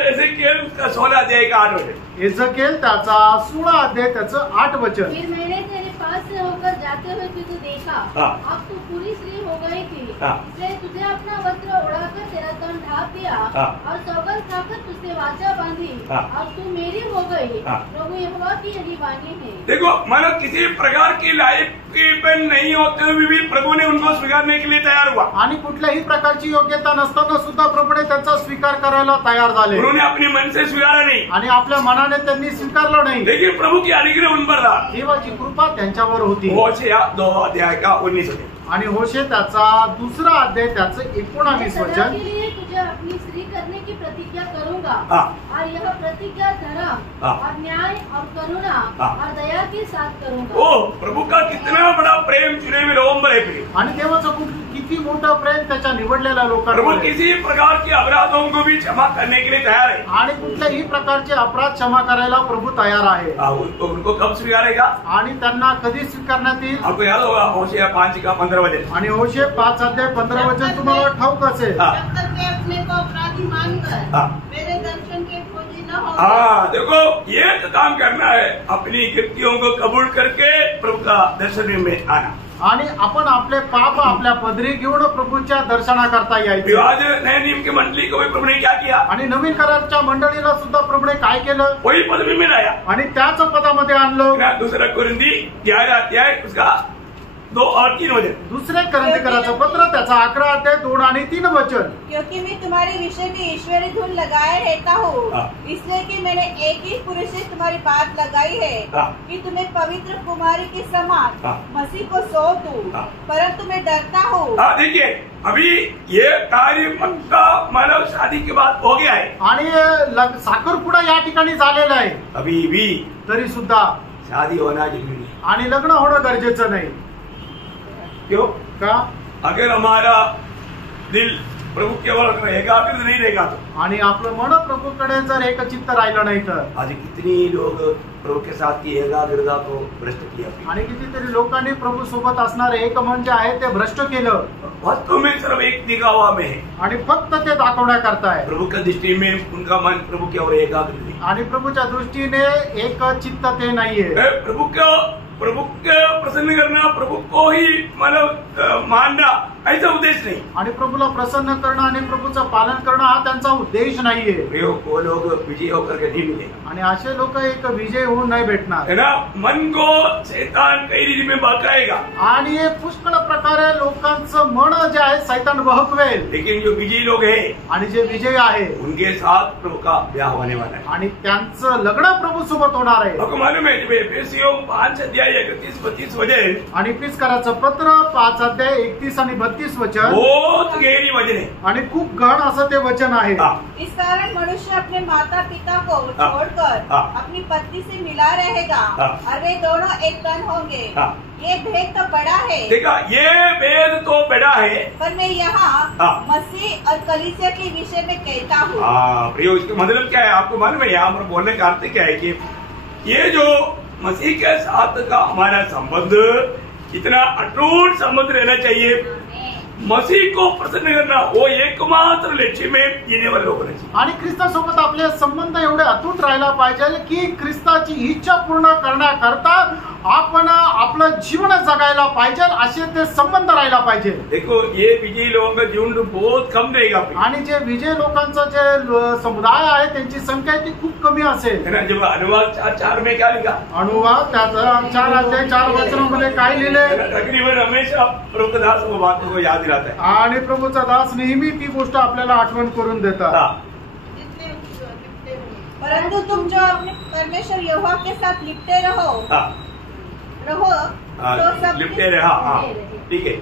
एजेकिएल उसका 16 अध्याय का 8 वचन। एजेकिएल त्याचा 16 अध्याय त्याचं 8 वचन। फिर मैंने तेरे पास से होकर जाते हुए तुझे देखा। हाँ। अब तू पूरी स्त्री हो गई थी। हाँ। इसलिए तुझे अपना वस्त्र उड़ाकर तेरा तन ढाक दिया। हाँ। और सौगंध खाकर तुझसे वाचा बांधी। हाँ। अब तू मेरी हो गई। हाँ। प्रभु यहोवा की यही वाणी है। देखो, मानो किसी प्रकार की लाइफ की पेन नहीं होते हुए भी प्रभु ने उनको स्वीकारने के लिए तैयार हुआ। आणि कुठल्याही प्रकारची योग्यता नसताना सुद्धा प्रभूने त्याचा स्वीकार करायला तयार झाले। उन्होंने अपने मन से स्वीकारा नहीं, आणि आपल्या मनाने त्यांनी स्वीकारलं नाही। लेकिन प्रभु की अनुग्रह उन पर रहा। देवाची कृपा त्यांच्यावर होती। होशेया 2 अध्याय का 19 वचन। आणि होशे त्याचा 2 अध्याय त्याचं 19 सदा वचन। के लिए तुझे अपनी स्त्री करने की प्रतिज्ञा करूंगा। हाँ। और यह प्रतिज्ञा धर्म हाँ। और न्याय और करुणा हाँ। और दया के साथ करूंगा। ओ प्रभु का कितना बड़ा प्रेम चुने हुए लोगों पर है प्रेम। आणि देवाचं किती मोठं प्रेम त्याच्या निवडलेल्या प्रभु लोकांवर आहे। किसी प्रकार के अपराधों को भी क्षमा करने के लिए तैयार है। आणि कुठल्याही प्रकारचे अपराध क्षमा करायला प्रभू तयार आहे। उनको कब स्वीकारेगा? आणि त्यांना कधी स्वीकारण्यात येईल? आपको याद होगा होशेया 5 का 15 वचन। आणि होशे 5 अध्याय 15 वचन तुम्हाला ठाऊक असेल। हाँ। जब तक वे अपने को अपराधी मानकर हाँ। मेरे दर्शन के खोजी न हो। हाँ, देखो ये तो काम करना है, अपनी गलतियों को कबूल करके प्रभु का दर्शन में आना। आणि आपण आपले पाप आपल्या पदरी घेऊन प्रभूच्या दर्शनाकरता यायचे। आज नए नियम की मंडली को भी प्रभु ने क्या किया? आणि नवीन करारच्या मंडळीला सुद्धा प्रभूने काय केलं? वही पदवी में लाया। आणि त्याच पदामध्ये आणलं। 2 कुरिन्थी 11 अध्याय उसका 2 और 3 वचन। दुसरे करंथीकराचं पत्र त्याचा 11 अध्याय 2 आणि 3 वचन। क्योंकि मैं तुम्हारे विषय में ईश्वरी धुन लगाए रहता हूँ, हाँ। इसलिए कि मैंने एक ही पुरुष से तुम्हारी बात लगाई है हाँ। कि तुम्हें पवित्र कुमारी के समान हाँ। मसीह को सौंप दूं, हाँ। परंतु मैं डरता हूँ। देखिए अभी ये कार्य पक्का मानव शादी के बाद हो गया है, आणि साखरपुडा या ठिकाणी झालेला आहे, अभी भी तरी सुद्धा शादी होना जरूरी है। आणि लग्न होणं गरजेचं नाही। क्यों? का? अगर हमारा दिल प्रभु की ओर एकाग्र नहीं रहेगा तो, आणि आपलं मन प्रभूकडे जर एकचित्त राहिलं नाही तर, आज कितनी लोग प्रभु के साथ की एकाग्रता को भ्रष्ट किया। आणि कितीतरी लोकांनी प्रभू सोबत असणारे एक मन जे आहे ते भ्रष्ट केलं वास्तव में सिर्फ एक दिखावा में है, आणि फक्त ते दाखवण्याकरता आहे। प्रभु की दृष्टि में उनका मन प्रभु की ओर एकाग्र नहीं। आणि प्रभूच्या दृष्टीने एक चित्त ते नाहीये। प्रभु को प्रसन्न करना, प्रभु को ही मतलब मानना, ऐसा उद्देश्य नहीं। आणि प्रभूला प्रसन्न करणं आणि प्रभूचं पालन करणं हा त्यांचा उद्देश नाहीये। वो लोग विजय होकर के नहीं मिले, आणि असे लोक एक विजय होऊन नाही भेटणार, है ना। मन को शैतान कई रीति में बहकाएगा, आणि पुष्कळ प्रकारे लोकांचं मन जे आहे सैतान बहकवेल। लेकिन जो विजयी लोग हैं, आणि जे विजय आहे उनके साथ प्रभु का ब्याह होने वाला है, आणि त्यांचं लग्न प्रभू सोबत होणार आहे। आपको मालूम है एफेसियों 5 अध्याय 31-32 वचन, आणि फिसकाराचं पत्र 5 अध्याय 31 आणि 32 वचन बहुत गहरी वचन है। आणि खूप गहन असं ते वचन आहे। इस कारण मनुष्य अपने माता पिता को हाँ। छोड़कर हाँ। अपनी पत्नी से मिला रहेगा हाँ। और वे दोनों एक तन होंगे। हाँ। ये भेद तो बड़ा है, देखा ये वेद तो बड़ा है। पर मैं यहाँ हाँ। मसीह और कलीसिया के विषय में कहता हूँ। प्रियो, इसका मतलब क्या है आपको मालूम है? यहाँ पर बोलने का अर्थ क्या है कि ये जो मसीह के साथ का हमारा संबंध इतना अटूट संबंध रहना चाहिए, मसीह को प्रसन्न करना वो एकमात्र लक्ष्य में जीने वाले लोग होने चाहिए। आणि ख्रिस्तासोबत आपले संबंध एवढे अतूट राहायला पाहिजे की ख्रिस्ताची इच्छा पूर्ण करण्याकरता आपण आपलं जीवन जगायला पाहिजे, असे ते संबंध राहायला पाहिजे। देखो ये विजयी लोगों का जीवन बहुत कम रहेगा, आणि जे विजय लोकांचा जे समुदाय आहे त्यांची संख्या ती खूप कमी असेल, है ना। जब अनुवाद 4:4 में क्या लिखा, अनुवाद त्याचा 4 अध्याय 4 वचनामध्ये काय लिहिले, तकरीबन हमेशा प्रभु का दास वो बातों को याद दिलाता है। आणि प्रभूचा दास नेहमी ती गोष्ट आपल्याला आठवण करून देतात। परंतु तुम जो अपने परमेश्वर यहोवा के साथ लिपटे रहो तो सब लिपटे रहा, ठीक है।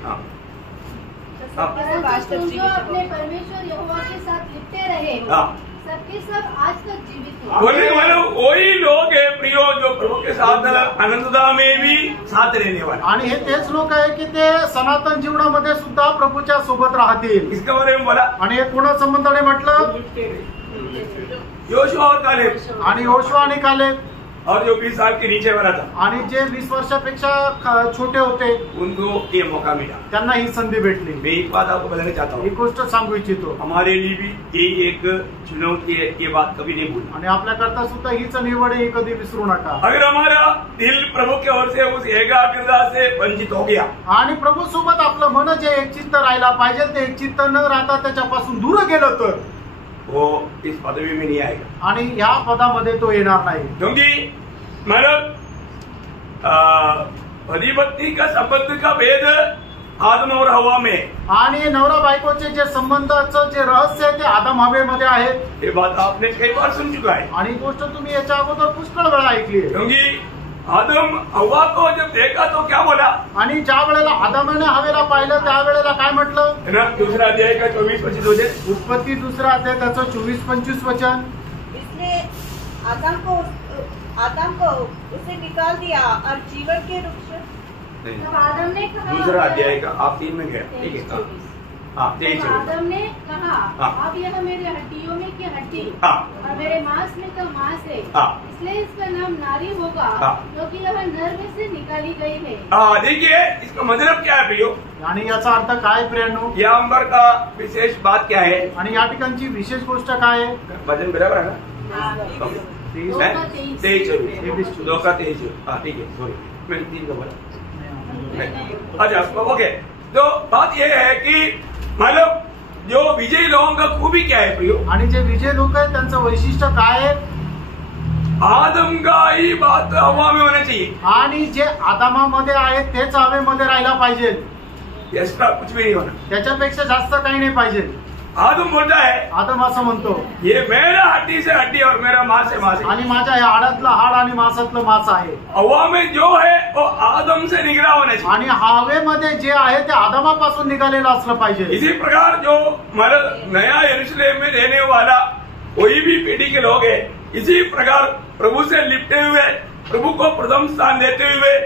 परंतु तुम जो अपने परमेश्वर यहोवा के साथ लिपटे रहे हो, सबके सब आज तक जीवित हो। बोलने के मतलब वही लोग है प्रियो जो प्रभु के साथ आनंददा में भी साथ रहने वाले, आणि हे तेच लोक आहे की ते सनातन जीवनामध्ये सुद्धा प्रभूच्या सोबत राहतील। इसके बारे में बोला, आणि हे कोणा संबंधाने म्हटलं, योशुआ और कालेब, आणि योशुआ आणि कालेब, और जो 20 साल के नीचे वाला था, आणि जे 20 वर्षापेक्षा छोटे होते उनको ये मौका मिला। त्यांना ही संधी भेटली। मैं एक बात आपको बताना चाहता एक हूँ, गोष्ट सांगू इच्छितो, हमारे लिए भी यही एक चुनौती है, ये बात कभी नहीं भूलना। आणि आपल्याकरता सुद्धा हीच निवड ही कधी विसरू नका। अगर हमारा दिल प्रभु की ओर से उस एकाग्रता से वंचित हो गया, आणि प्रभू सोबत आपलं मन जे एकचित्त राहायला पाहिजे ते एकचित्त न राहता त्याच्यापासून दूर गेलं तर वो इस पदवी में नहीं आएगा। आणि या पदामध्ये तो येणार नाही। क्योंकि मतलब पति पत्नी का संबंध का भेद आदम और हवा में, आणि नवरा बायकोचे जे संबंधाचं जे रहस्य आहे ते आदम हवेमध्ये आहे। ये बात आपने कई बार सुन चुका है, आणि गोष्ट तुम्ही याच्या अगोदर पुष्कळ वेळा ऐकली आहे। क्योंकि आदम हवा को जब देखा तो क्या बोला, आणि ज्या वेळेला आदमाने हवेला पाहिलं त्या वेळेला काय म्हटलं, है ना। दूसरा अध्याय का 24-25 वचन, उत्पत्ती 2 अध्याय त्याचं 24-25 वचन, इसलिए आदम को उसे निकाल दिया और जीवन के वृक्ष। तब आदम ने कहा, दूसरा अध्याय का आप 3 में गया, ठीक है। हाँ, तब 23 आदम ने कहा, हाँ। अब यह मेरे हड्डियों में की हड्डी हाँ। और मेरे मांस में का मांस है, हाँ। इसलिए इसका नाम नारी होगा, हाँ। क्योंकि यह नर में से निकाली गई है। देखिए इसका मतलब क्या है प्रियो, आणि याचा अर्थ काय प्रियांनो, या अंबर का विशेष बात क्या है, आणि या ठिकाणची विशेष गोष्ट काय आहे। वचन बराबर है ना, 23. 23 2 का 23, हाँ ठीक है, सॉरी मैं 3 का बोला। अच्छा ओके, तो बात यह है कि मतलब जो विजयी लोगों का खूबी क्या है प्रियो, आणि जे विजय लोक आहेत त्यांचं वैशिष्ट्य काय आहे, आदम का ही बात हवा में होना चाहिए आणि जे आदामामध्ये आहे तेच हवेमध्ये राहायला पाहिजे, एक्स्ट्रा कुछ भी नहीं होना। त्याच्यापेक्षा जास्त काही नाही पाहिजे। आदम बोलता है आदम असं म्हणतो, ये मेरा हड्डी से हड्डी और मेरा मांस से मांस है। आणि माझ्या या हाडातलं हाड आणि मांसातलं मांस आहे। हवा में जो है वो आदम से निकला होना चाहिए। आणि हवेमध्ये जे आहे ते आदमापासून निघालेलं असलं पाहिजे। इसी प्रकार जो हमारा नया यरूशलेम में रहने वाला कोई भी पीढ़ी के लोग हैं, इसी प्रकार प्रभु से लिपटे हुए, प्रभु को प्रथम स्थान देते हुए,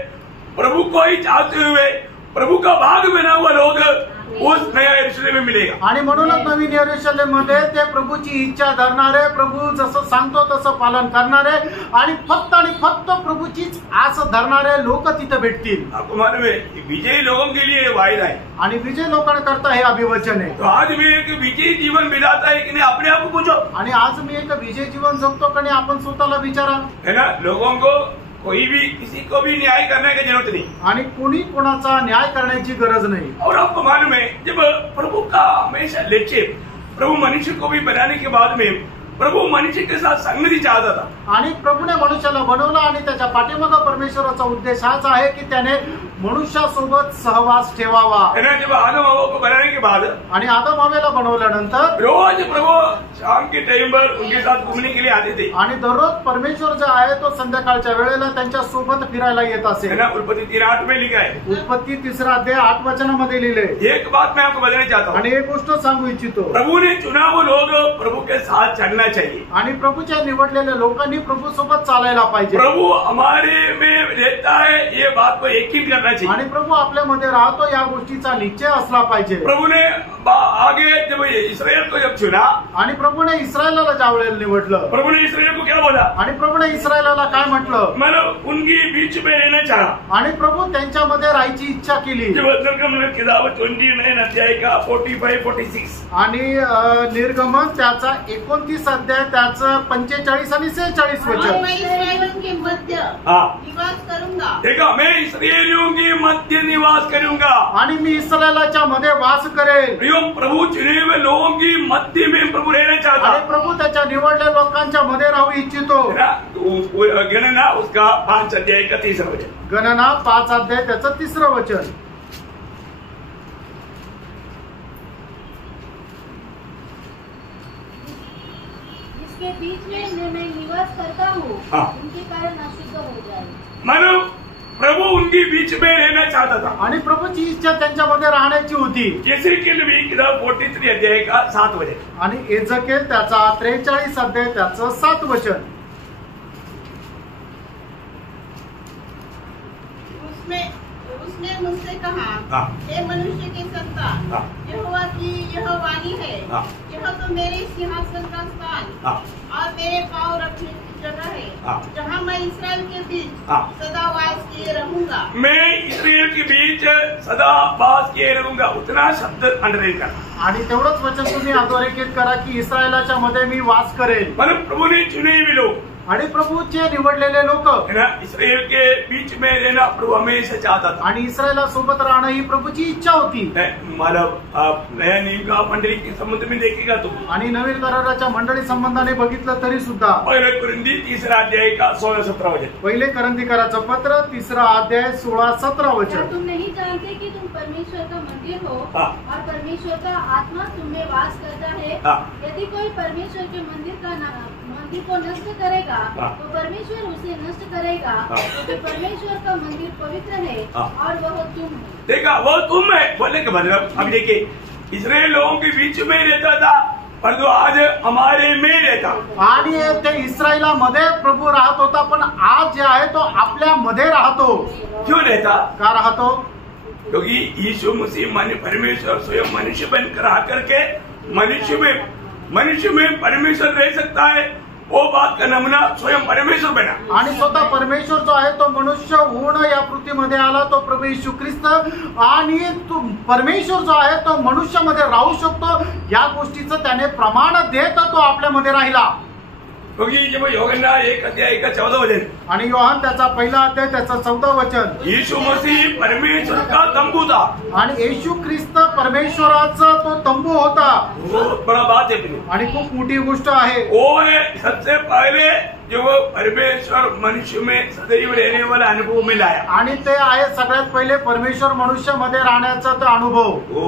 प्रभु को ही चाहते हुए, प्रभु का भाग बना हुआ लोग उस नया यरूशलेम में मिलेगा। आणि म्हणूनच नवीन यरूशलेम मध्ये ते प्रभूची इच्छा धरणारे, प्रभू जसं सांगतो तसं पालन करणारे आणि फक्त प्रभूचीच आस धरणारे लोक तिथे भेटतील। आपको मालूम है विजयी लोगों के लिए वायदा है, आणि विजय लोकांकरता हे अभिवचन आहे। तो आज भी एक विजयी जीवन मिलाता है कि नहीं, अपने आप को पूछो। आणि आज मी एक विजय जीवन जगतो का नाही, आपण स्वतःला विचारा। है ना, लोगों को कोई भी किसी को भी न्याय करने की जरूरत नहीं, आणि कोणी कोणाचा न्याय करण्याची गरज नाही। और आपको मालूम है जब प्रभु का हमेशा लक्ष्य प्रभु मनुष्य को भी बनाने के बाद में प्रभु मनुष्य के साथ संगति चाहता था। आणि प्रभूने मनुष्याला बनवलं आणि त्याच्या पाठीमागे परमेश्वराचा उद्देश हाच आहे की त्याने मनुष्यासोबत सहवास ठेवावा। है ना, जब आदम हवा को बनाने के बाद आणि आदम हवेला बनवल्यानंतर रोज प्रभु शाम के टाइम पर उनके साथ घूमने के लिए आते थे। आणि दररोज परमेश्वर जो आहे तो संध्याकाळच्या वेळेला त्यांच्या सोबत फिरायला येत असे। है ना, उत्पत्ति 3:8 में लिखा है। उत्पत्ती 3 अध्याय 8 वचनामध्ये लिहिले। एक बात मैं आपको बताना चाहता हूँ, आणि एक गोष्ट सांगू इच्छितो, प्रभु ने चुना वो लोग प्रभु के साथ चलना चाहिए। आणि प्रभूच्या निवडलेल्या लोकांनी प्रभू सोबत चालायला पाहिजे। प्रभु हमारे में रहता है, ये बात को यकीन करना चाहिए। आणि प्रभू आपल्यामध्ये राहतो या गोष्टीचा निश्चय असला पाहिजे। प्रभु ने आगे जब इस्राएल को जब चुना, आणि प्रभूने इस्रायलाला ज्या वेळेला निवडलं, प्रभु ने इस्राएल को क्या बोला, आणि प्रभूने इस्रायलाला काय म्हटलं, मतलब उनकी बीच में रहना चाहा। आणि प्रभू त्यांच्यामध्ये राहायची इच्छा केली। जब निर्गमन किताब 29 अध्याय का 45-46 आणि निर्गमन त्याचा 29 अध्याय त्याचं 45 आणि 46 और वचन। मैं इस्राएलियों के मध्य हाँ निवास करूंगा। देखा, मैं इस्राएलियों के मध्य निवास करूंगा। आणि मी इस्रायलाच्या मध्ये वास करेल। प्रियो, प्रभु चुने हुए लोगों की मध्य में प्रभु रहना चाहता। आणि प्रभू त्याच्या निवडलेल्या लोकांच्या मध्ये राहू इच्छितो। है ना, तो गणना उसका 5 अध्याय का 3 वचन। गणना 5 अध्याय त्याचं 3 वचन। जिसके बीच में मैं निवास करता हूँ, हाँ। उनके कारण अशुद्ध हो जाए। मानो प्रभु उनके बीच में रहना चाहता था। आणि प्रभूची इच्छा त्यांच्यामध्ये राहण्याची होती। एजेकिएल भी किताब 43 अध्याय का 7 वचन। आणि एजेकिएल त्याचा 43 अध्याय त्याचं 7 वचन। उसने मुझसे कहा, हाँ। हे मनुष्य के संतान, हाँ। यहोवा की यह वाणी है, हाँ। यह तो मेरे सिंहासन का स्थान हाँ। और मेरे पाँव रखने की जगह है, हाँ। जहाँ मैं इसराइल के बीच हाँ। सदा वास किए रहूंगा। मैं इस्राएल के बीच सदा वास किए रहूंगा, उतना शब्द अंडरलाइन करना। आणि तेवढंच वचन तुम्ही अधोरेखित करा की इस्रायलाच्या मध्ये मी वास करेल। मतलब प्रभु ने चुने हुए लोग, आणि प्रभूचे निवडलेले लोक, है ना, इस्राएल के बीच में रहना प्रभु हमेशा चाहता था। आणि इस्रायला सोबत राहणं ही प्रभूची इच्छा होती। मतलब आप नया नियम का मंडली के संबंध में देखेगा तो, आणि नवीन कराराच्या मंडळी संबंधाने बघितलं तरी सुद्धा पहले कुरिन्दी 3 अध्याय का 16-17 वचन। पहिले करंदीकराचं पत्र 3 अध्याय 16-17 क्या वचन। तुम नहीं जानते कि तुम परमेश्वर का मंदिर हो हाँ। और परमेश्वर का आत्मा तुम में वास करता है? हाँ। यदि कोई परमेश्वर के मंदिर को नष्ट करेगा, हाँ। तो परमेश्वर उसे नष्ट करेगा, हाँ। क्योंकि परमेश्वर का मंदिर पवित्र है हाँ। और वह तुम हो। देखा, वो तुम है बोलने का मतलब, अब देखिए इस्राएल लोगों के बीच में रहता था, परंतु आज हमारे में रहता। आणि ते इस्रायलामध्ये प्रभू राहत होता, पण आज जे आहे तो आपल्या मध्ये राहतो। क्यों रहता? का राहतो? क्योंकि यीशु मसीह माने परमेश्वर स्वयं मनुष्य बनकर आकर के मनुष्य में परमेश्वर रह सकता है। वो बात का नमूना स्वयं परमेश्वर बना। आणि स्वतः परमेश्वर जो आहे तो मनुष्य होऊन या पृथ्वीमध्ये आला, तो प्रभू येशू ख्रिस्त। आणि तो परमेश्वर जो आहे तो मनुष्यामध्ये राहू शकतो, या गोष्टीचं त्याने प्रमाण देत तो आपल्यामध्ये राहिला। क्योंकि जब योहन्ना 1 अध्याय का 14 वचन, आणि योहान त्याचा 1 अध्याय त्याचा 14 वचन, यीशु मसीह परमेश्वर का तंबू था। आणि येशू ख्रिस्त परमेश्वराचा तो तंबू होता। बहुत बड़ा बात है। आणि खूप मोठी गोष्ट आहे। वो है सबसे पहले जो परमेश्वर मनुष्य में सदैव रहने वाला अनुभव में लाया। आणि ते आहे सगळ्यात पहिले परमेश्वर मनुष्यामध्ये राहण्याचा तो अनुभव। ओ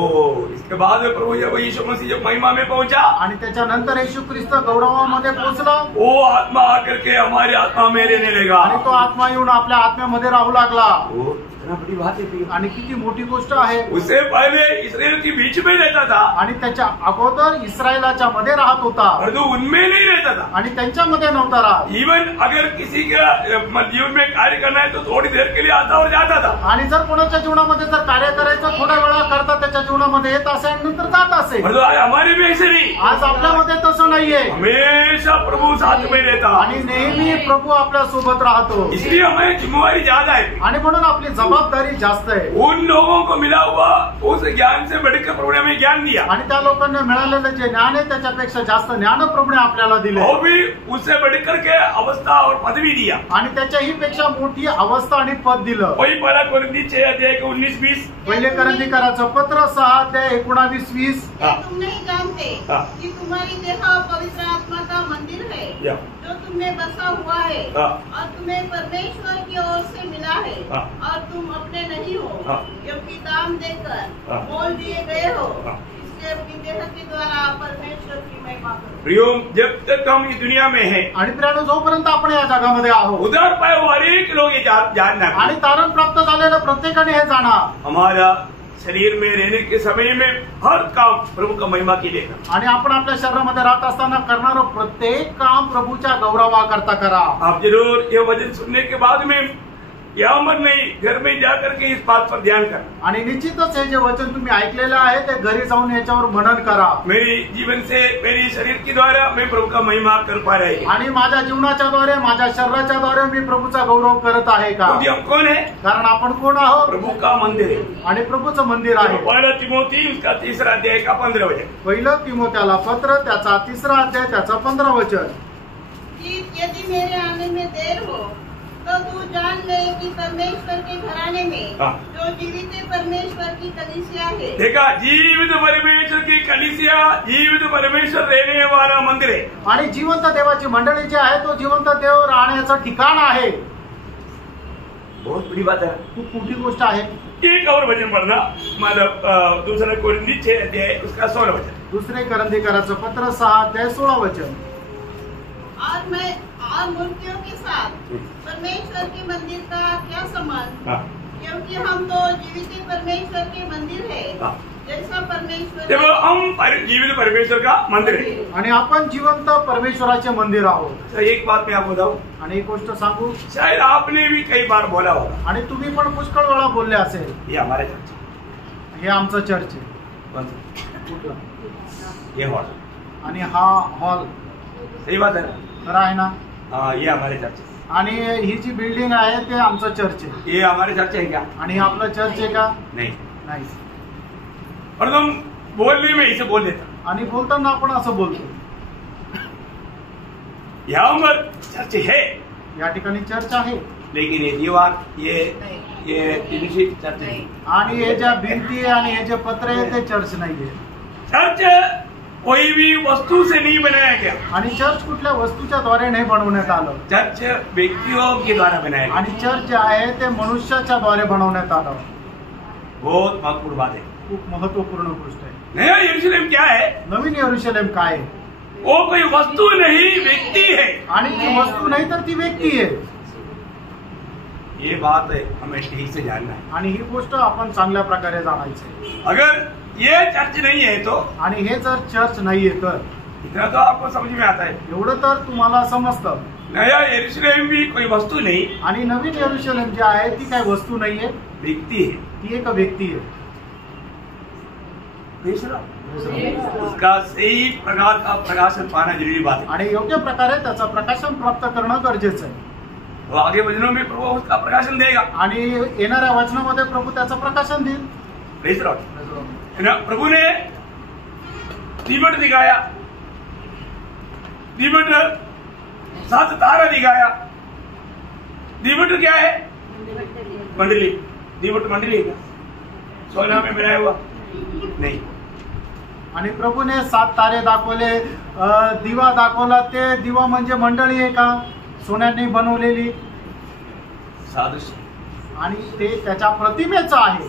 इसके बाद प्रभु जब यीशु मसीह जब महिमा में पहुंचा आणि त्याच्यानंतर येशू ख्रिस्त गौरवामध्ये पोहोचला, वो आत्मा आकर के हमारी आत्मा में रहने लगा। आणि तो आत्मा येऊन आपल्या आत्म्यामध्ये राहू लागला। वो इतना बड़ी बात है प्रिय। आणि किती मोठी गोष्ट आहे। उससे पहले इस्राएल के बीच में रहता था आणि त्याच्या अगोदर इस्रायलाच्या मध्ये राहत होता, परंतु उनमें नहीं रहता था। आणि त्यांच्यामध्ये नव्हता राहत। इवन अगर किसी का जीवन में कार्य करना है तो थोड़ी देर के लिए आता और जाता था। आणि जर कोणाच्या जीवनामध्ये जर कार्य करायचं थोड्या वेळा करता त्याच्या जीवनामध्ये येत असे आणि नंतर जात असे। परंतु आज हमारे में ऐसे नहीं, आज आपल्यामध्ये तसं नाहीये। हमेशा प्रभु साथ में रहता आणि नेहमी प्रभू आपल्या सोबत राहतो। इसलिए हमें जिम्मेवारी ज्यादा है आणि म्हणून आपली जबाबदारी जास्त आहे। उन लोगों को मिला हुआ उस ज्ञान से बढ़कर प्रभु ने हमें ज्ञान दिया, आणि त्या लोकांना मिळालेलं जे ज्ञान आहे त्याच्यापेक्षा जास्त ज्ञान प्रभूने आपल्याला दिले, वो भी उससे बढ़कर के अवस्था और पदवी दिया। आणि त्याच्याही पेक्षा मोठी अवस्था आणि पद दिलं। वही पहला कोरिन्थी 6 अध्याय के 19-20 पहिले करंथीकराचं पत्र 6:19-20। क्या तुम नहीं जानते हाँ। कि तुम्हारी देह पवित्र आत्मा का मंदिर है या। जो तुम में बसा हुआ है हाँ। और तुम्हें परमेश्वर की ओर से मिला है हाँ। और तुम अपने नहीं हो हाँ। क्योंकि दाम देकर हाँ। मोल दिए गए हो, हाँ। इसलिए अपनी देह के द्वारा परमेश्वर की महिमा करो। प्रियो, जब तक हम इस दुनिया में हैं, आणि प्रियानो, जोपर्यंत आपण या जगामध्ये आहोत, उधार पाए हुए हर एक लोग ये जानना है। आणि तारण प्राप्त झालेलं प्रत्येकाने हे जाणा, हमारा शरीर में रहने के समय में हर काम प्रभु का महिमा के लिए करना। आणि आपण आपल्या शरीरामध्ये राहत असताना करणारं प्रत्येक काम प्रभूच्या गौरवाकरता करा। आप जरूर ये वचन सुनने के बाद में यहाँ मत नहीं, घर में जाकर के इस बात पर ध्यान करना। आणि निश्चितच हे जे वचन तुम्ही ऐकलेलं आहे ते घरी जाऊन याच्यावर मनन करा। मेरी जीवन से, मेरी शरीर के द्वारा मैं प्रभु का महिमा कर पा रही हूँ। आणि माझ्या जीवनाच्या द्वारे, माझ्या शरीराच्या द्वारे मी प्रभूचा गौरव करत आहे का? क्योंकि हम कौन है? कारण आपण कोण आहोत? प्रभु का मंदिर है। आणि प्रभूचं मंदिर आहे। पहला तिमोथी उसका 3 अध्याय का 15 वचन। पहिलं तिमोथ्याला पत्र त्याचा 3 अध्याय त्याचा 15 वचन। कि यदि मेरे आने में देर हो तो तू जान ले कि परमेश्वर के घराने में हाँ। जो जीवित परमेश्वर की कलीसिया है। देखा, जीवित परमेश्वर की कलीसिया, जीवित परमेश्वर रहने वाला मंदिर है। आणि जिवंत देवाची मंडळी जी आहे तो जिवंत देव राहण्याचं ठिकाण आहे। बहुत बड़ी बात है, खूप मोठी गोष्ट आहे। एक और वचन पढ़ना, मतलब 2 कोरिन्थी 6 अध्याय उसका 16 वचन। दुसरे करंथीकराचं पत्र 6:16 वचन। और मैं और मूर्तियों के साथ परमेश्वर के मंदिर का क्या संबंध? हाँ। क्योंकि हम तो जीवित परमेश्वर के मंदिर है, हाँ। जैसा परमेश्वर देखो, हम जीवित परमेश्वर का मंदिर है। आणि आपण जिवंत परमेश्वराचे मंदिर आहोत। तो एक बात मैं आपको बताऊं, आणि एक गोष्ट सांगू, शायद आपने भी कई बार बोला होगा, आणि तुम्ही पण पुष्कळ वेळा बोलले असेल, ये हमारे चर्च हे आमचं चर्च आहे। है, कुठलं? ये हॉल, आणि हा हॉल सही बात है ना? खरं आहे ना? हाँ, ये हमारे चर्च है। आणि ही जी बिल्डिंग आहे ते आमचं चर्च आहे। ये हमारे चर्च है क्या? आणि हे आपलं चर्च आहे का? नहीं। नाही। और तुम बोलने में इसे बोल देता, आणि बोलताना आपण असं बोलतो, यहाँ पर चर्च है, या ठिकाणी चर्च आहे, लेकिन ये दीवार, ये फिनिशिंग चर्च है। आणि हे ज्या भिंती आहे आणि हे जे पत्र आहे ते चर्च नाहीये। चर्च कोई भी वस्तु से नहीं बनाया गया, आणि चर्च कुठल्या वस्तूच्या द्वारे नाही बनवण्यात आलं। चर्च व्यक्तियों के द्वारा बनाया गया। आणि चर्च जे आहे ते मनुष्याच्या द्वारे बनवण्यात आलं। बहुत महत्वपूर्ण बात है। खूप महत्वपूर्ण गोष्ट आहे। नया यरूशलेम क्या है? नवीन यरूशलेम काय आहे? वो कोई वस्तु नहीं, व्यक्ति है। आणि ती वस्तू नाही तर ती व्यक्ती आहे। ये बात है, हमें ठीक से जानना है। आणि ही गोष्ट आपण चांगल्या प्रकारे जाणायची। अगर ये चर्च नहीं है तो, आणि हे जर चर्च नाहीये तर इतना तो आपको समझ में आता है, एवढं तर तुम्हाला समजतं। नया यरूशलेम भी कोई वस्तु नहीं, आणि नवीन यरूशलेम जी आहे ती काही वस्तू नाहीये, व्यक्ति है। ती एक व्यक्ती आहे। उसका सही प्रकार का प्रकाशन पाना जरूरी बात है। आणि योग्य प्रकारे त्याचं प्रकाशन प्राप्त करणं गरजेचं आहे। तो आगे वचनों में प्रभु उसका प्रकाशन देगा। आणि येणाऱ्या वचनामध्ये प्रभू त्याचं प्रकाशन देईल। Praise Lord. है ना? प्रभु ने दीपट दिखाया, दीपट 7 तारा दिखाया। दीपट क्या है? मंडली। दीपट मंडली है क्या? सोना में बनाया हुआ नहीं। आणि प्रभूने 7 तारे दाखवले, दिवा दाखवला, ते दिवा म्हणजे मंडळी आहे का? सोन्याने बनवलेली सादृश्य आणि ते त्याच्या प्रतिमेचं आहे.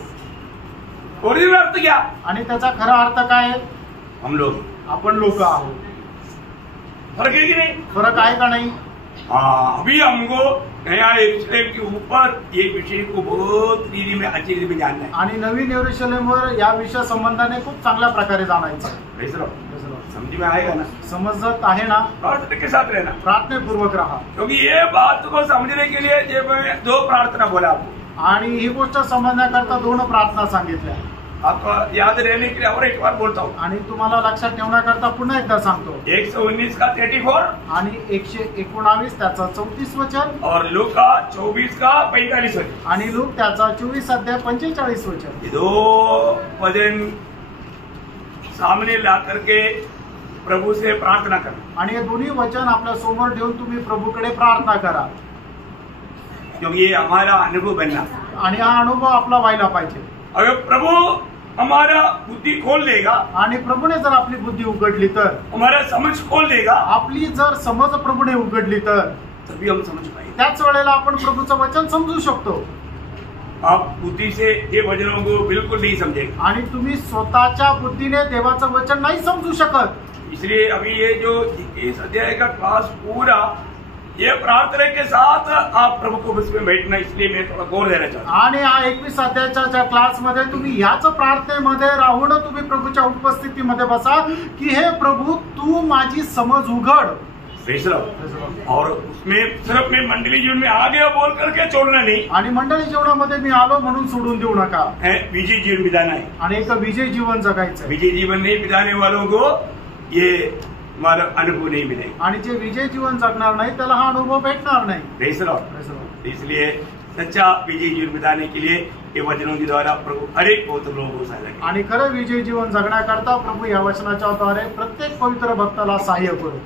ओरिजिनल अर्थ क्या? आणि त्याचा खरा अर्थ काय आहे? हम लोग. आपण लोक आहोत. फर्क है कि नहीं? फरक आहे का नाही? हाँ, अभी हमको नया यरूशलेम के ऊपर ये विषय को बहुत रीति में अच्छी रीति में जानना है. आणि नवीन यरूशलेमवर या विषय संबंधाने खूप चांगल्या प्रकारे जाणायचं. समझ में आएगा ना? समजत आहे ना? प्रार्थना के साथ रहना, प्रार्थनेपूर्वक राहा. क्योंकि ये बात को समझने के लिए जब मैं 2 प्रार्थना बोला आपको, आणि ही गोष्ट समजण्याकरता 2 प्रार्थना सांगितल्या. आपको याद रहने के लिए और एक बार बोलता हूँ. आणि तुम्हाला लक्षात ठेवण्याकरता पुन्हा एकदा सांगतो. 119 का 34 आणि 119 त्याचा 34 वचन और लूक का 24 का 45 वचन आणि लूक त्याचा 24 अध्याय 45 वचन. ये 2 वचन सामने ला करके प्रभु से प्रार्थना करना, आणि हे दोन्ही वचन आपल्या समोर ठेवून तुम्ही प्रभूकडे प्रार्थना करा. क्योंकि ये हमारा अनुभव बनना. आणि हा अनुभव आपला व्हायला पाहिजे. अगर प्रभु हमारा बुद्धि खोल देगा, आणि प्रभूने जर आपली बुद्धी उघडली तर, हमारा समझ खोल देगा, आपली जर समज प्रभूने उघडली तर तभी हम समझ पाएंगे. त्याच वेळेला आपण प्रभूचं वचन समजू शकतो. आप बुद्धि से ये वचनों को बिल्कुल नहीं समझेंगे. आणि तुम्ही स्वतःच्या बुद्धीने देवाचं वचन नाही समजू शकत. इसलिए अभी ये जो इस अध्याय का क्लास पूरा ये प्रार्थना के साथ आप प्रभु को उसमें बैठना, इसलिए मैं थोड़ा गौर देना चाहता हूँ. आणि हा 21 अध्यायाच्या क्लासमध्ये तुम्ही ह्याच प्रार्थनेमध्ये राहून तुम्ही प्रभूच्या उपस्थितीमध्ये बसा की हे प्रभू तू माझी समज उघड. और उसमें सिर्फ मैं मंडली जीवन में आ गया बोल करके छोड़ना नहीं, आणि मंडळी जीवनामध्ये मी आलो म्हणून सोडून देऊ नका. विजय जीवन बिताना है. आणि एक विजय जीवन जगायचं. विजय जीवन नहीं बिताने वालों को ये हमारा अनुभव नहीं मिलेगा. आणि जे विजय जीवन जगणार नाही त्याला हा अनुभव भेटणार नाही. इसलिए सच्चा विजय जीवन बिताने के लिए ये वचनों के द्वारा प्रभु हर एक पवित्र लोगों को सहायता करें. आणि खरं विजय जीवन जगण्याकरता प्रभू या वचनाच्या द्वारे प्रत्येक पवित्र भक्ताला सहाय्य करू.